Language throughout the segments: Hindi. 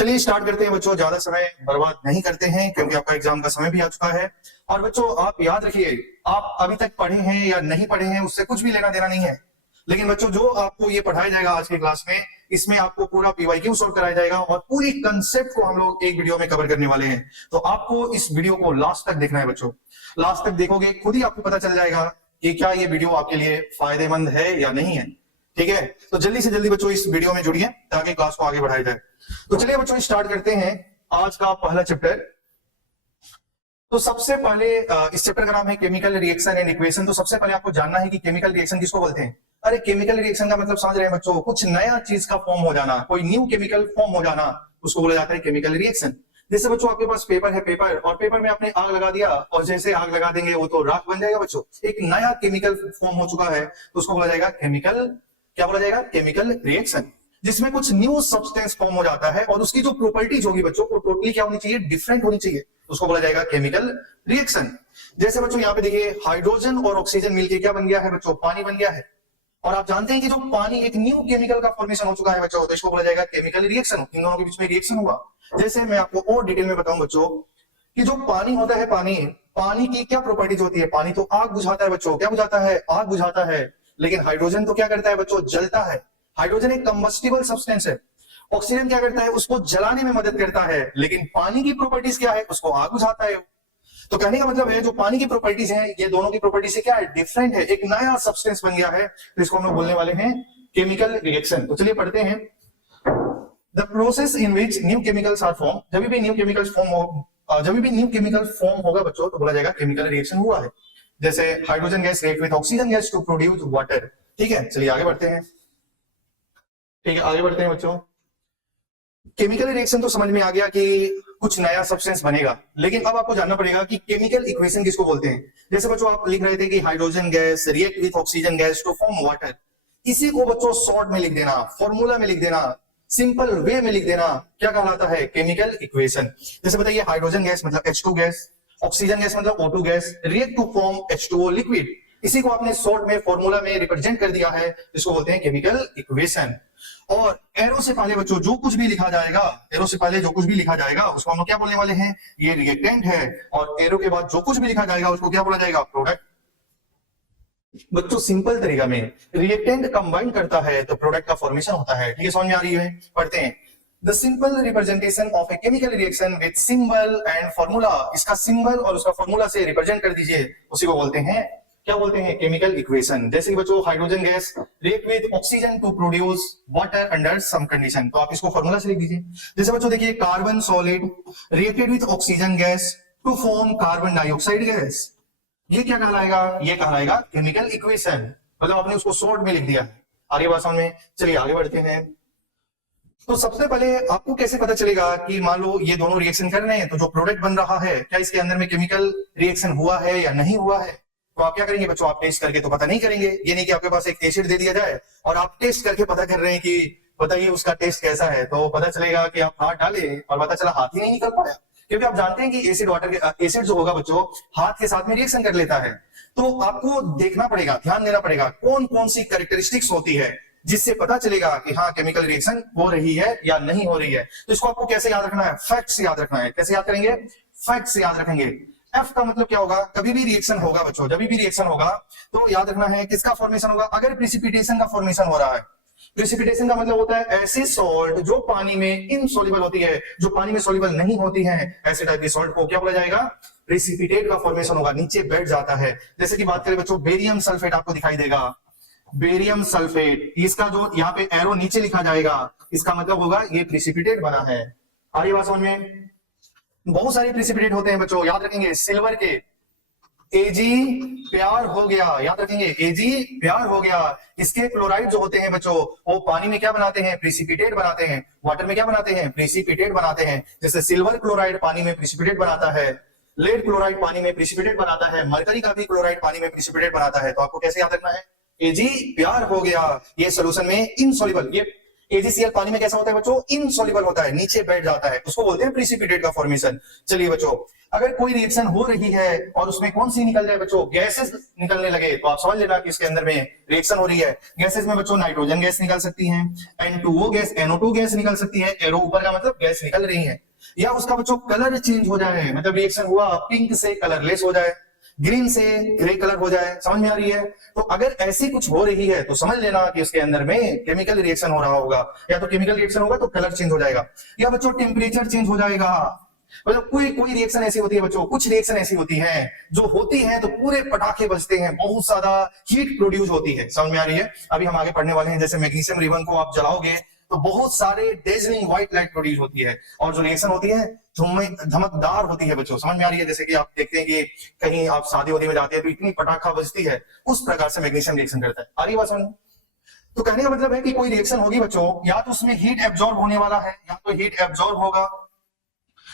चलिए स्टार्ट करते हैं बच्चों, ज्यादा समय बर्बाद नहीं करते हैं क्योंकि आपका एग्जाम का समय भी आ चुका है। और बच्चों आप याद रखिए, आप अभी तक पढ़े हैं या नहीं पढ़े हैं उससे कुछ भी लेना देना नहीं है, लेकिन बच्चों जो आपको ये पढ़ाया जाएगा आज की क्लास में, इसमें आपको पूरा पीवाईक्यू सॉल्व कराया जाएगा और पूरी कंसेप्ट को हम लोग एक वीडियो में कवर करने वाले हैं। तो आपको इस वीडियो को लास्ट तक देखना है बच्चों। लास्ट तक देखोगे खुद ही आपको पता चल जाएगा कि क्या ये वीडियो आपके लिए फायदेमंद है या नहीं है। ठीक है, तो जल्दी से जल्दी बच्चों इस वीडियो में जुड़िए ताकि क्लास को आगे बढ़ाया जाए। तो चलिए बच्चों स्टार्ट करते हैं आज का पहला चैप्टर। तो सबसे पहले इस चैप्टर का नाम है केमिकल रिएक्शन एंड इक्वेशन। तो सबसे पहले आपको जानना है कि केमिकल रिएक्शन किसको बोलते हैं। अरे केमिकल रिएक्शन का मतलब समझ रहे हैं बच्चों, कुछ नया चीज का फॉर्म हो जाना, कोई न्यू केमिकल फॉर्म हो जाना, उसको बोला जाता है केमिकल रिएक्शन। जैसे बच्चों आपके पास पेपर है, पेपर और पेपर में आपने आग लगा दिया और जैसे आग लगा देंगे वो तो राख बन जाएगा बच्चों। एक नया केमिकल फॉर्म हो चुका है तो उसको बोला जाएगा केमिकल, क्या बोला जाएगा, केमिकल रिएक्शन, जिसमें कुछ न्यू सब्सटेंस फॉर्म हो जाता है और उसकी जो प्रॉपर्टीज होगी बच्चों वो टोटली क्या होनी चाहिए, डिफरेंट होनी चाहिए, उसको बोला जाएगा केमिकल रिएक्शन। जैसे बच्चों यहाँ पे देखिए हाइड्रोजन और ऑक्सीजन मिलके क्या बन गया है बच्चों, पानी बन गया है। और आप जानते हैं कि जो पानी एक न्यू केमिकल का फॉर्मेशन हो चुका है बच्चों, तो इसको बोला जाएगा केमिकल रिएक्शन। इन दोनों के बीच में रिएक्शन हुआ। जैसे मैं आपको और डिटेल में बताऊं बच्चों कि जो पानी होता है, पानी की क्या प्रॉपर्टीज होती है। पानी तो आग बुझाता है बच्चों, क्या बुझाता है, आग बुझाता है। लेकिन हाइड्रोजन तो क्या करता है बच्चों, जलता है। हाइड्रोजन एक कंबस्टिबल सब्सटेंस है। ऑक्सीजन क्या करता है, उसको जलाने में मदद करता है। लेकिन पानी की प्रॉपर्टीज क्या है, उसको आग बुझाता है। तो कहने का मतलब है जो पानी की प्रॉपर्टीज हैं ये दोनों की प्रॉपर्टीज से क्या है, डिफरेंट है, एक नया सब्सटेंस बन गया है। तो इसको हम लोग बोलने वाले हैं केमिकल रिएक्शन। तो चलिए पढ़ते हैं। The process in which new chemicals are form, जब भी न्यू केमिकल फॉर्म होगा बच्चों तो बोला जाएगा केमिकल रिएक्शन हुआ है। जैसे hydrogen gas react with oxygen gas to produce water. ठीक है, चलिए आगे बढ़ते हैं। ठीक है, आगे बढ़ते हैं बच्चों। केमिकल रिएक्शन तो समझ में आ गया कि कुछ नया सब्सटेंस बनेगा, लेकिन अब आपको जानना पड़ेगा कि केमिकल इक्वेशन किसको बोलते हैं। जैसे बच्चों आप लिख रहे थे कि hydrogen gas react with oxygen gas to form water, इसी को बच्चों शॉर्ट में लिख देना, फॉर्मूला में लिख देना, सिंपल वे में लिख देना, क्या कहलाता है, केमिकल इक्वेशन। जैसे बताइए हाइड्रोजन गैस मतलब H2 गैस, ऑक्सीजन गैस मतलब O2 gas, react to form H2O liquid, इसी को आपने शॉर्ट में फॉर्मूला में रिप्रेजेंट कर दिया है, इसको बोलते हैं केमिकल इक्वेशन। और एरो से पहले बच्चों जो कुछ भी लिखा जाएगा, एरो से पहले जो कुछ भी लिखा जाएगा उसको हम लोग क्या बोलने वाले हैं, ये रिएक्टेंट है। और एरो के बाद जो कुछ भी लिखा जाएगा उसको क्या बोला जाएगा, प्रोडक्ट। बच्चों सिंपल तरीका में रिएक्टेंट कंबाइन करता है तो प्रोडक्ट का फॉर्मेशन होता है। ठीक है, समझ में आ रही है। पढ़ते हैं। The simple representation of A chemical reaction with symbol and formula, इसका सिंबल और उसका फॉर्मूला से रिप्रेजेंट कर दीजिए, उसी को बोलते हैं, क्या बोलते हैं, केमिकल इक्वेशन। जैसे कि बच्चों hydrogen gas react with oxygen to produce water under some condition, तो आप इसको फॉर्मूला से लिख दीजिए। जैसे बच्चों देखिए carbon solid reacted with oxygen gas to form carbon dioxide gas, ये क्या कहलाएगा, ये कहलाएगा केमिकल इक्वेशन। मतलब आपने उसको शॉर्ट में लिख दिया। आगे बात समझ में। चलिए आगे बढ़ते हैं। तो सबसे पहले आपको कैसे पता चलेगा कि मान लो ये दोनों रिएक्शन कर रहे हैं तो जो प्रोडक्ट बन रहा है क्या इसके अंदर में केमिकल रिएक्शन हुआ है या नहीं हुआ है। तो आप क्या करेंगे बच्चों, आप टेस्ट करके तो पता नहीं करेंगे। ये नहीं कि आपके पास एक एसिड दे दिया जाए और आप टेस्ट करके पता कर रहे हैं कि बताइए उसका टेस्ट कैसा है, तो पता चलेगा कि आप हाथ डाले और पता चला हाथ ही नहीं निकल पाया, क्योंकि आप जानते हैं कि एसिड वाटर के एसिड जो होगा बच्चों हाथ के साथ में रिएक्शन कर लेता है। तो आपको देखना पड़ेगा, ध्यान देना पड़ेगा कौन कौन सी कैरेक्टरिस्टिक्स होती है जिससे पता चलेगा कि हाँ केमिकल रिएक्शन हो रही है या नहीं हो रही है। तो इसको आपको कैसे याद रखना है, फैक्ट्स याद रखना है। कैसे याद करेंगे, फैक्ट्स याद रखेंगे। एफ का मतलब क्या होगा, कभी भी रिएक्शन होगा बच्चों, जब भी रिएक्शन होगा तो याद रखना है किसका फॉर्मेशन होगा, अगर प्रिसिपिटेशन का फॉर्मेशन हो रहा है। प्रिसिपिटेशन का मतलब होता है ऐसी सॉल्ट जो पानी में इनसॉल्युबल होती है, जो पानी में सॉल्युबल नहीं होती है, ऐसे टाइप की सॉल्ट को क्या बोला जाएगा, प्रिसिपिटेट का फॉर्मेशन होगा, नीचे बैठ जाता है। जैसे कि बात करें बच्चों बेरियम सल्फेट आपको दिखाई देगा, बेरियम सल्फेट, इसका जो यहाँ पे एरो नीचे लिखा जाएगा इसका मतलब होगा ये प्रिसिपिटेट बना है। आगे बात समझ में। बहुत सारे प्रिसिपिटेट होते हैं बच्चों, याद रखेंगे सिल्वर के Ag प्यार हो गया, याद रखेंगे Ag प्यार हो गया। इसके क्लोराइड जो होते हैं बच्चों वो पानी में क्या बनाते हैं, प्रिसिपिटेट बनाते हैं, वाटर में क्या बनाते हैं, प्रिसिपिटेट बनाते हैं। जैसे सिल्वर क्लोराइड पानी में प्रिसिपिटेट बनाता है, लेड क्लोराइड पानी में प्रिसिपिटेट बनाता है, मरकरी का भी क्लोराइड पानी में प्रिसिपिटेट बनाता है। तो आपको कैसे याद रखना है, Ag प्यार हो गया, ये सोल्यूशन में इनसॉल्युबल, AgCl पानी में कैसा होता है बच्चों, इनसॉल्युबल होता है, नीचे बैठ जाता है, उसको बोलते हैं प्रिसिपिटेट का फॉर्मेशन। चलिए बच्चों, अगर कोई रिएक्शन हो रही है और उसमें कौन सी निकल जाए बच्चों, गैसेस निकलने लगे, तो आप समझ लेना कि इसके अंदर में रिएक्शन हो रही है। गैसेस में बच्चों नाइट्रोजन गैस निकल सकती है, N2O गैस, NO2 गैस निकल सकती है, एरो ऊपर का मतलब गैस निकल रही है, या उसका बच्चों कलर चेंज हो जाए, मतलब रिएक्शन हुआ पिंक से कलरलेस हो जाए, ग्रीन से ग्रे कलर हो जाए। समझ में आ रही है? तो अगर ऐसी कुछ हो रही है तो समझ लेना कि उसके अंदर में केमिकल रिएक्शन हो रहा होगा, या तो केमिकल रिएक्शन होगा तो कलर चेंज हो जाएगा, या बच्चों टेम्परेचर चेंज हो जाएगा। मतलब कोई रिएक्शन ऐसी होती है बच्चों, कुछ रिएक्शन ऐसी होती है जो होती है तो पूरे पटाखे बजते हैं, बहुत ज्यादा हीट प्रोड्यूस होती है। समझ में आ रही है? अभी हम आगे पढ़ने वाले हैं, जैसे मैग्नीशियम रिबन को आप जलाओगे तो बहुत सारे डेजलिंग व्हाइट लाइट प्रोड्यूस होती है, और जो रिएक्शन होती है धमकदार होती है बच्चों। समझ में आ रही है? जैसे कि आप देखते हैं कि कहीं आप शादी वादी में जाते हैं तो इतनी पटाखा बजती है, उस प्रकार से मैग्नीशियम रिएक्शन करता है। आ रही है बात समझ में? तो कहने का मतलब है कि कोई रिएक्शन होगी बच्चों, या तो उसमें हीट एब्जॉर्ब होने वाला है, या तो हीट एब्जॉर्ब होगा,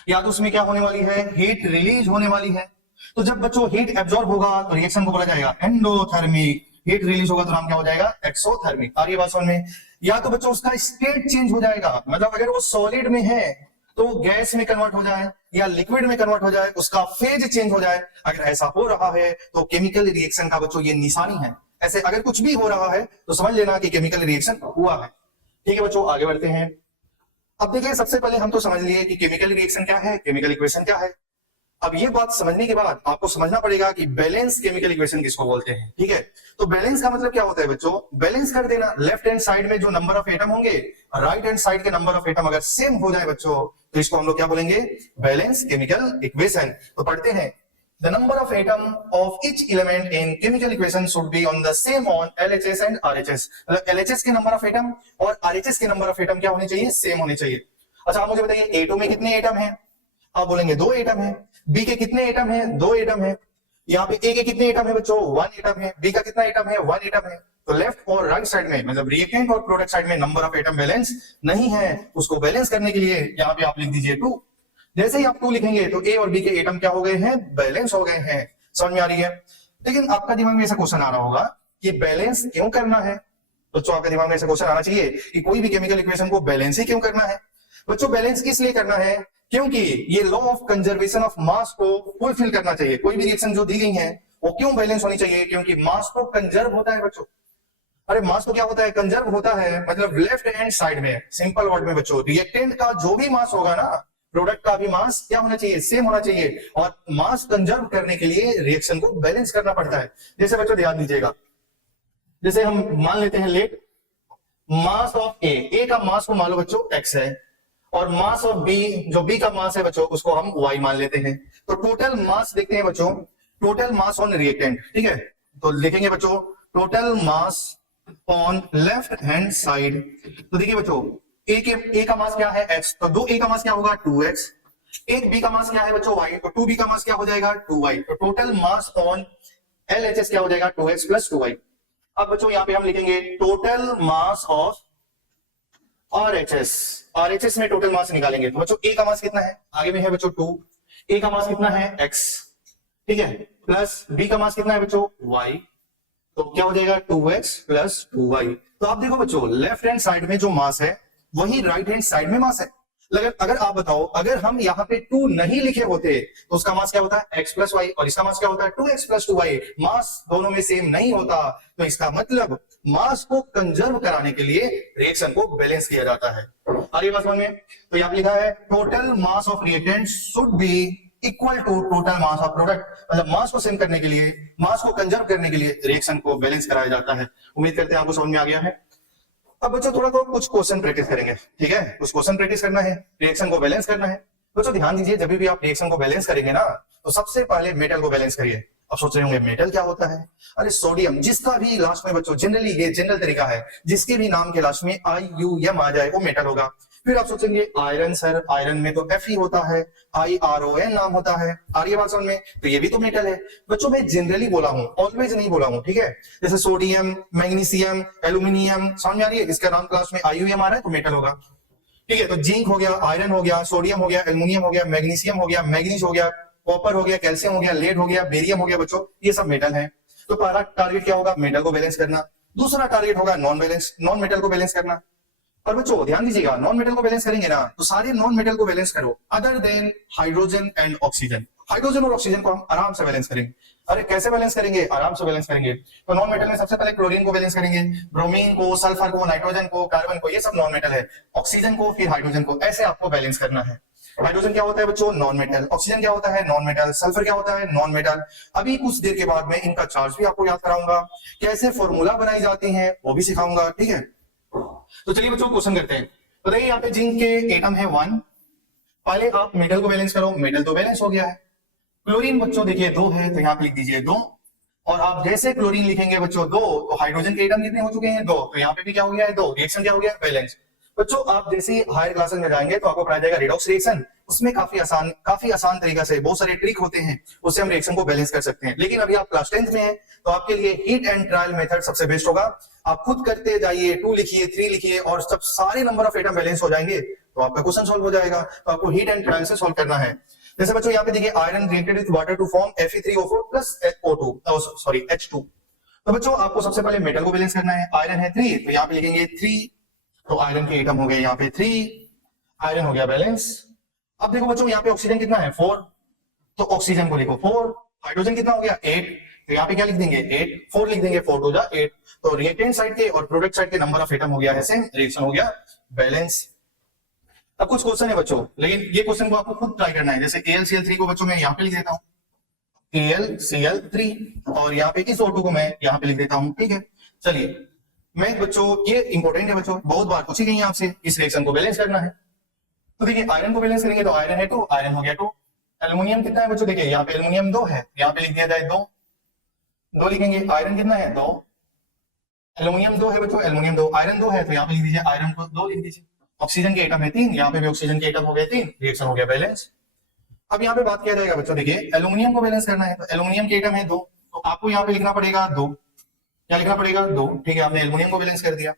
या तो उसमें क्या होने वाली है, हीट रिलीज होने वाली है। तो जब बच्चों हीट एब्जॉर्ब होगा तो रिएक्शन को बोला जाएगा एंडोथर्मिक, हीट रिलीज होगा तो नाम क्या हो जाएगा, एक्सोथर्मिक। आ रही है बात समझ में? या तो बच्चों उसका स्टेट चेंज हो जाएगा, मतलब अगर वो सॉलिड में है तो गैस में कन्वर्ट हो जाए या लिक्विड में कन्वर्ट हो जाए, उसका फेज चेंज हो जाए। अगर ऐसा हो रहा है तो केमिकल रिएक्शन का बच्चों ये निशानी है। ऐसे अगर कुछ भी हो रहा है तो समझ लेना कि केमिकल रिएक्शन हुआ है। ठीक है बच्चों, आगे बढ़ते हैं। अब देखिए, सबसे पहले हम तो समझ लिए कि केमिकल रिएक्शन क्या है, केमिकल इक्वेशन क्या है। अब ये बात समझने के बाद आपको समझना पड़ेगा कि बैलेंस केमिकल इक्वेशन किसको बोलते हैं। ठीक है, तो बैलेंस का मतलब क्या होता है बच्चों, बैलेंस कर देना। लेफ्ट हैंड साइड में जो नंबर ऑफ एटम होंगे, राइट हैंड साइड के नंबर ऑफ एटम अगर सेम हो जाए बच्चों, तो इसको हम लोग क्या बोलेंगे, बैलेंस केमिकल इक्वेशन। तो पढ़ते हैं, the number of atom of each element in chemical equation should be on the same on LHS and RHS। मतलब LHS के नंबर ऑफ एटम और RHS के नंबर ऑफ एटम क्या होने चाहिए, सेम होने चाहिए। अच्छा, आप मुझे बताइए A2 में कितने एटम हैं? आप बोलेंगे 2 एटम है। B के कितने एटम है? 2 एटम है। यहाँ पे A के कितने एटम है बच्चों? 1 एटम है। B का कितना एटम है? 1 एटम है। तो लेफ्ट और राइट साइड में, मतलब रिएक्टेंट और प्रोडक्ट साइड में नंबर ऑफ एटम बैलेंस नहीं है। उसको बैलेंस करने के लिए यहाँ पे आप लिख दीजिए 2। जैसे ही आप 2 लिखेंगे तो A और B के एटम क्या हो गए हैं, बैलेंस हो गए हैं। समझ में आ रही है? लेकिन आपका दिमाग में ऐसा क्वेश्चन आ रहा होगा कि बैलेंस क्यों करना है। बच्चों आपका दिमाग में ऐसा क्वेश्चन आना चाहिए कि कोई भी केमिकल इक्वेशन को बैलेंस ही क्यों करना है। बच्चों बैलेंस किस लिए करना है, क्योंकि ये law of conservation of mass को फुलफिल करना चाहिए। कोई भी रिएक्शन जो दी गई है वो क्यों बैलेंस होनी चाहिए, क्योंकि मास तो कंजर्व होता है बच्चों। अरे मास तो क्या होता है, कंजर्व होता है। मतलब लेफ्ट हैंड साइड में, सिंपल वर्ड में बच्चों, रिएक्टेंट का जो भी मास होगा ना, प्रोडक्ट का भी मास क्या होना चाहिए, सेम होना चाहिए। और मास कंजर्व करने के लिए रिएक्शन को बैलेंस करना पड़ता है। जैसे बच्चों ध्यान दीजिएगा, जैसे हम मान लेते हैं लेट मास ऑफ ए का मास को मान लो बच्चों x है, और मास ऑफ बी, जो बी का मास है बच्चों, उसको हम y मान लेते हैं। तो टोटल मास देखते हैं बच्चों, टोटल मास ऑन रिएक्टेंट। ठीक है, तो लिखेंगे बच्चों total mass on left hand side. तो देखिए बच्चों, ए का मास क्या है, x, तो 2a का मास क्या होगा, 2x। एक b का मास क्या है बच्चों, y, तो 2b का मास क्या हो जाएगा, 2y। तो टोटल मास ऑन LHS क्या हो जाएगा, 2x प्लस 2y। अब बच्चों यहाँ पे हम लिखेंगे टोटल मास ऑफ RHS में टोटल मास निकालेंगे। तो बच्चों A का मास कितना है, आगे में है बच्चों 2, A का मास कितना है x, ठीक है, प्लस B का मास कितना है बच्चों y, तो क्या हो जाएगा 2x प्लस 2y। तो आप देखो बच्चों, लेफ्ट हैंड साइड में जो मास है वही राइट हैंड साइड में मास है। अगर आप बताओ, अगर हम यहाँ पे 2 नहीं लिखे होते तो उसका मास क्या होता है, x प्लस वाई, और इसका मास क्या होता है 2x प्लस 2y। मास दोनों में सेम नहीं होता, तो इसका मतलब मास को कंजर्व कराने के लिए रिएक्शन को बैलेंस किया जाता है। आगे बात समझ में? तो यहाँ लिखा है total mass of reactant should be equal to total mass of product. मतलब मास को सेम करने के लिए, मास को कंजर्व करने के लिए रिएक्शन को बैलेंस कराया जाता है। उम्मीद करते हैं आपको समझ में आ गया है। अब बच्चों थोड़ा तो कुछ क्वेश्चन प्रैक्टिस करेंगे। ठीक है, कुछ क्वेश्चन प्रैक्टिस करना है, रिएक्शन को बैलेंस करना है। बच्चों ध्यान दीजिए, जब भी आप रिएक्शन को बैलेंस करेंगे ना, तो सबसे पहले मेटल को बैलेंस करिए। अब सोच रहे होंगे मेटल क्या होता है, अरे सोडियम, जिसका भी लास्ट में बच्चों, जनरली ये जनरल तरीका है, जिसके भी नाम के लास्ट में IUM आ जाए वो मेटल होगा। फिर आप सोचेंगे आयरन, सर आयरन में तो Fe होता है, IRON नाम होता है। आ रही है बात समझ में? तो ये भी तो मेटल है। बच्चों मैं जनरली बोला हूं, ऑलवेज नहीं बोला हूं। ठीक है, जैसे सोडियम, मैग्नीशियम, एल्यूमिनियम, समझ में आ रही है, इसका नाम क्लास में IUM आ रहा है तो मेटल होगा। ठीक है, तो जिंक हो गया, आयरन हो गया, सोडियम हो गया, एल्यूमिनियम हो गया, मैग्नीशियम हो गया, मैग्नीज हो गया, कॉपर हो गया, कैल्शियम हो गया, लेड हो गया, बेरियम हो गया। बच्चों ये सब मेटल है। तो पहला टारगेट क्या होगा, मेटल को बैलेंस करना। दूसरा टारगेट होगा नॉन मेटल को बैलेंस करना। और बच्चों ध्यान दीजिएगा, नॉन मेटल को बैलेंस करेंगे ना तो सारे नॉन मेटल को बैलेंस करो other than hydrogen and oxygen. Hydrogen और ऑक्सीजन को हम आराम से बैलेंस करेंगे। अरे कैसे बैलेंस करेंगे? आराम से बैलेंस करेंगे। तो नॉन मेटल में सबसे पहले क्लोरीन को बैलेंस करेंगे, ब्रोमीन को, सल्फर को, नाइट्रोजन को, कार्बन को, ये सब नॉन मेटल है। ऑक्सीजन को, फिर हाइड्रोजन को, ऐसे आपको बैलेंस करना है। हाइड्रोजन क्या होता है बच्चों? Non metal. ऑक्सीजन क्या होता है? Non metal. सल्फर क्या होता है? Non metal. अभी कुछ देर के बाद मैं इनका चार्ज भी आपको याद कराऊंगा, कैसे फॉर्मूला बनाई जाती है वो भी सिखाऊंगा, ठीक है। तो चलिए बच्चों क्वेश्चन करते हैं। तो देखिए यहाँ पे जिंक के एटम है 1। पहले आप मेटल को बैलेंस करो, मेटल तो बैलेंस हो गया है। क्लोरीन बच्चों देखिए 2 है तो यहाँ पे लिख दीजिए 2, और आप जैसे क्लोरीन लिखेंगे बच्चों 2 तो हाइड्रोजन के एटम कितने हो चुके हैं? 2, तो यहाँ पे भी क्या हो गया है? 2। रिएक्शन क्या हो गया? बैलेंस। बच्चों आप जैसे ही हायर क्लासेस में जाएंगे तो आपको पढ़ाया जाएगा रिडॉक्स रिएक्शन। उसमें काफी आसान तरीका से बहुत सारे ट्रिक होते हैं, उससे हम रिएक्शन को बैलेंस कर सकते हैं। लेकिन अभी आप क्लास 10th में हैं तो आपके लिए हीट एंड ट्रायल मेथड सबसे बेस्ट होगा। आप खुद करते जाइए, 2 लिखिए, 3 लिखिए, और जब सारे नंबर ऑफ एटम बैलेंस हो जाएंगे तो आपका क्वेश्चन सॉल्व हो जाएगा। तो आपको हीट एंड ट्रायल से सॉल्व करना है। जैसे बच्चों यहाँ पे देखिए iron reacted with water to form Fe3O4 plus H2। तो बच्चों आपको सबसे पहले मेटल को बैलेंस करना है। आयरन है 3 तो यहाँ पे लिखेंगे 3, तो आयरन के एटम हो गए यहाँ पे 3, आयरन हो गया बैलेंस। अब देखो बच्चों यहाँ पे ऑक्सीजन कितना है? 4, तो ऑक्सीजन को लिखो 4। हाइड्रोजन कितना हो गया? 8, तो यहाँ पे क्या लिख देंगे? 8, 4 लिख देंगे, 4 2 जा 8। तो रिएक्टेंट साइड के और प्रोडक्ट साइड के नंबर ऑफ एटम हो गया है सेम, रिएक्शन हो गया बैलेंस। अब कुछ क्वेश्चन है बच्चों, लेकिन ये क्वेश्चन को आपको खुद ट्राई करना है। जैसे AlCl3 को बच्चों मैं यहाँ पे लिख देता हूँ AlCl3, और यहाँ पे इस O2 को मैं यहाँ पे लिख देता हूँ, ठीक है। चलिए मैं बच्चों, ये इंपॉर्टेंट है बच्चों, बहुत बार पूछी गई है आपसे, इस रिएक्शन को बैलेंस करना है। तो देखिए आयरन को बैलेंस करेंगे तो आयरन है 2, आयरन हो गया 2। एल्युमिनियम कितना है बच्चों? देखिए यहाँ पे एल्युमिनियम 2 है, यहाँ पे लिख दिया जाए 2 लिखेंगे। आयरन कितना है? 2। एल्युमिनियम 2 है बच्चों, एल्युमिनियम 2, आयरन 2 है तो यहाँ पे लिख दीजिए आयरन को 2 लिख दीजिए। ऑक्सीजन के एटम है 3, यहाँ पे भी ऑक्सीजन के एटम हो गए 3, रिएक्शन हो गया बैलेंस। अब यहाँ पे बात किया जाएगा बच्चों, देखिए एल्युमिनियम को बैलेंस करना है तो एल्युमिनियम के एटम है 2, तो आपको यहाँ पे लिखना पड़ेगा 2। क्या लिखना पड़ेगा? 2, ठीक है। आपने एल्युमिनियम को बैलेंस कर दिया।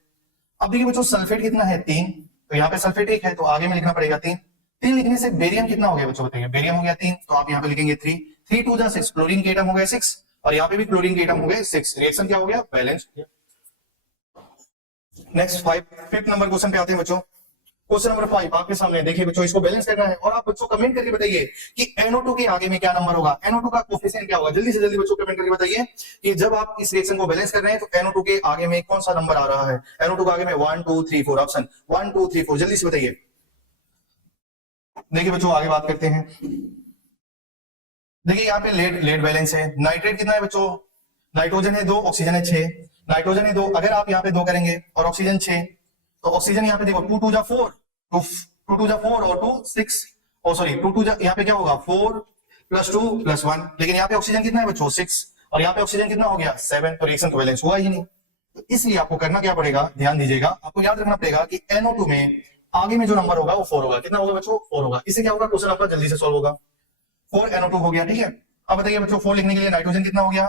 अब देखिए बच्चों सल्फेट कितना है? 3, तो यहाँ पे सल्फेट 1 है तो आगे में लिखना पड़ेगा 3। 3 लिखने से बेरियम कितना हो गया बच्चों? बताइए। बेरियम हो गया 3, तो आप यहाँ पे लिखेंगे 3। 3 2 जा 6, क्लोरीन के एटम हो गए 6, और यहाँ पे भी क्लोरीन के एटम हो गए 6, रिएक्शन क्या हो गया? बैलेंस हो गया। नेक्स्ट 5th नंबर क्वेश्चन पे आते हैं बच्चों। क्वेश्चन नंबर 5 आपके सामने देखिए बच्चों, इसको बैलेंस करना है और आप बच्चों कमेंट करके बताइए कि NO2 के आगे में क्या नंबर होगा, NO2 का कोफिशिएंट क्या होगा। जल्दी से जल्दी बच्चों कमेंट करके बताइए कि जब आप इस रिएक्शन को बैलेंस कर रहे हैं तो NO2 के आगे में कौन सा नंबर आ रहा है। NO2 के आगे में 1 2 3 4, ऑप्शन 1 2 3 4, जल्दी से बताइए। देखिए बच्चों आगे बात करते हैं। देखिए यहाँ पे लेड बैलेंस है। नाइट्रेट कितना है बच्चों? नाइट्रोजन है 2, ऑक्सीजन है 6। नाइट्रोजन है 2, अगर आप यहाँ पे 2 करेंगे और ऑक्सीजन 6, तो ऑक्सीजन यहाँ पे देखो 2 2 जा 4, 2 2 जा 4 और 2 6, ओ सॉरी 2 2 जा, यहाँ पे क्या होगा 4 + 2 + 1, लेकिन यहाँ पे ऑक्सीजन कितना है बच्चों? 6, और यहाँ पे ऑक्सीजन कितना हो गया? 7, तो रिएक्शन तो बैलेंस हुआ ही नहीं। तो इसलिए आपको करना क्या पड़ेगा, ध्यान दीजिएगा, आपको याद रखना पड़ेगा कि NO2 में आगे में जो नंबर होगा वो 4 होगा। कितना होगा बच्चों? 4 होगा। इससे क्या होगा, क्वेश्चन आपका जल्दी से सॉल्व होगा। 4 NO2 हो गया, ठीक है। अब बताइए बच्चों 4 लिखने के लिए नाइट्रोजन कितना हो गया?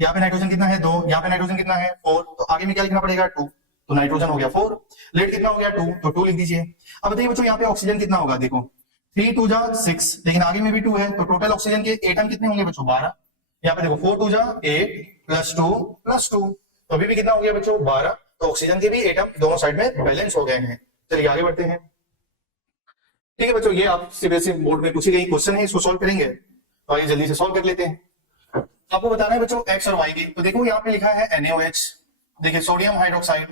यहाँ पे नाइट्रोजन कितना है? 2, यहाँ पे नाइट्रोजन कितना है? 4, तो आगे में क्या लिखना पड़ेगा? 2, तो नाइट्रोजन हो गया 4। लेड कितना हो गया? 2, तो 2 लिख दीजिए। अब बताइए बच्चों यहाँ पे ऑक्सीजन कितना होगा? देखो 3 2 जा 6, लेकिन आगे में भी 2 है, तो टोटल ऑक्सीजन के एटम कितने होंगे बच्चों? 12। यहाँ पे देखो 4 2 जा 8 + 2 + 2, तो अभी भी कितना हो गया बच्चों? 12। तो ऑक्सीजन के भी एटम दोनों साइड में बैलेंस हो गए हैं। चलिए आगे बढ़ते हैं। ठीक है बच्चों, ये आप सीबीएसई बोर्ड में पूछी गई क्वेश्चन है, इसको सॉल्व करेंगे और ये जल्दी से सॉल्व कर लेते हैं। आपको बताना है बच्चों एक्स और वाई की। तो देखो यहाँ पे लिखा है NaOH, देखिए सोडियम हाइड्रोक्साइड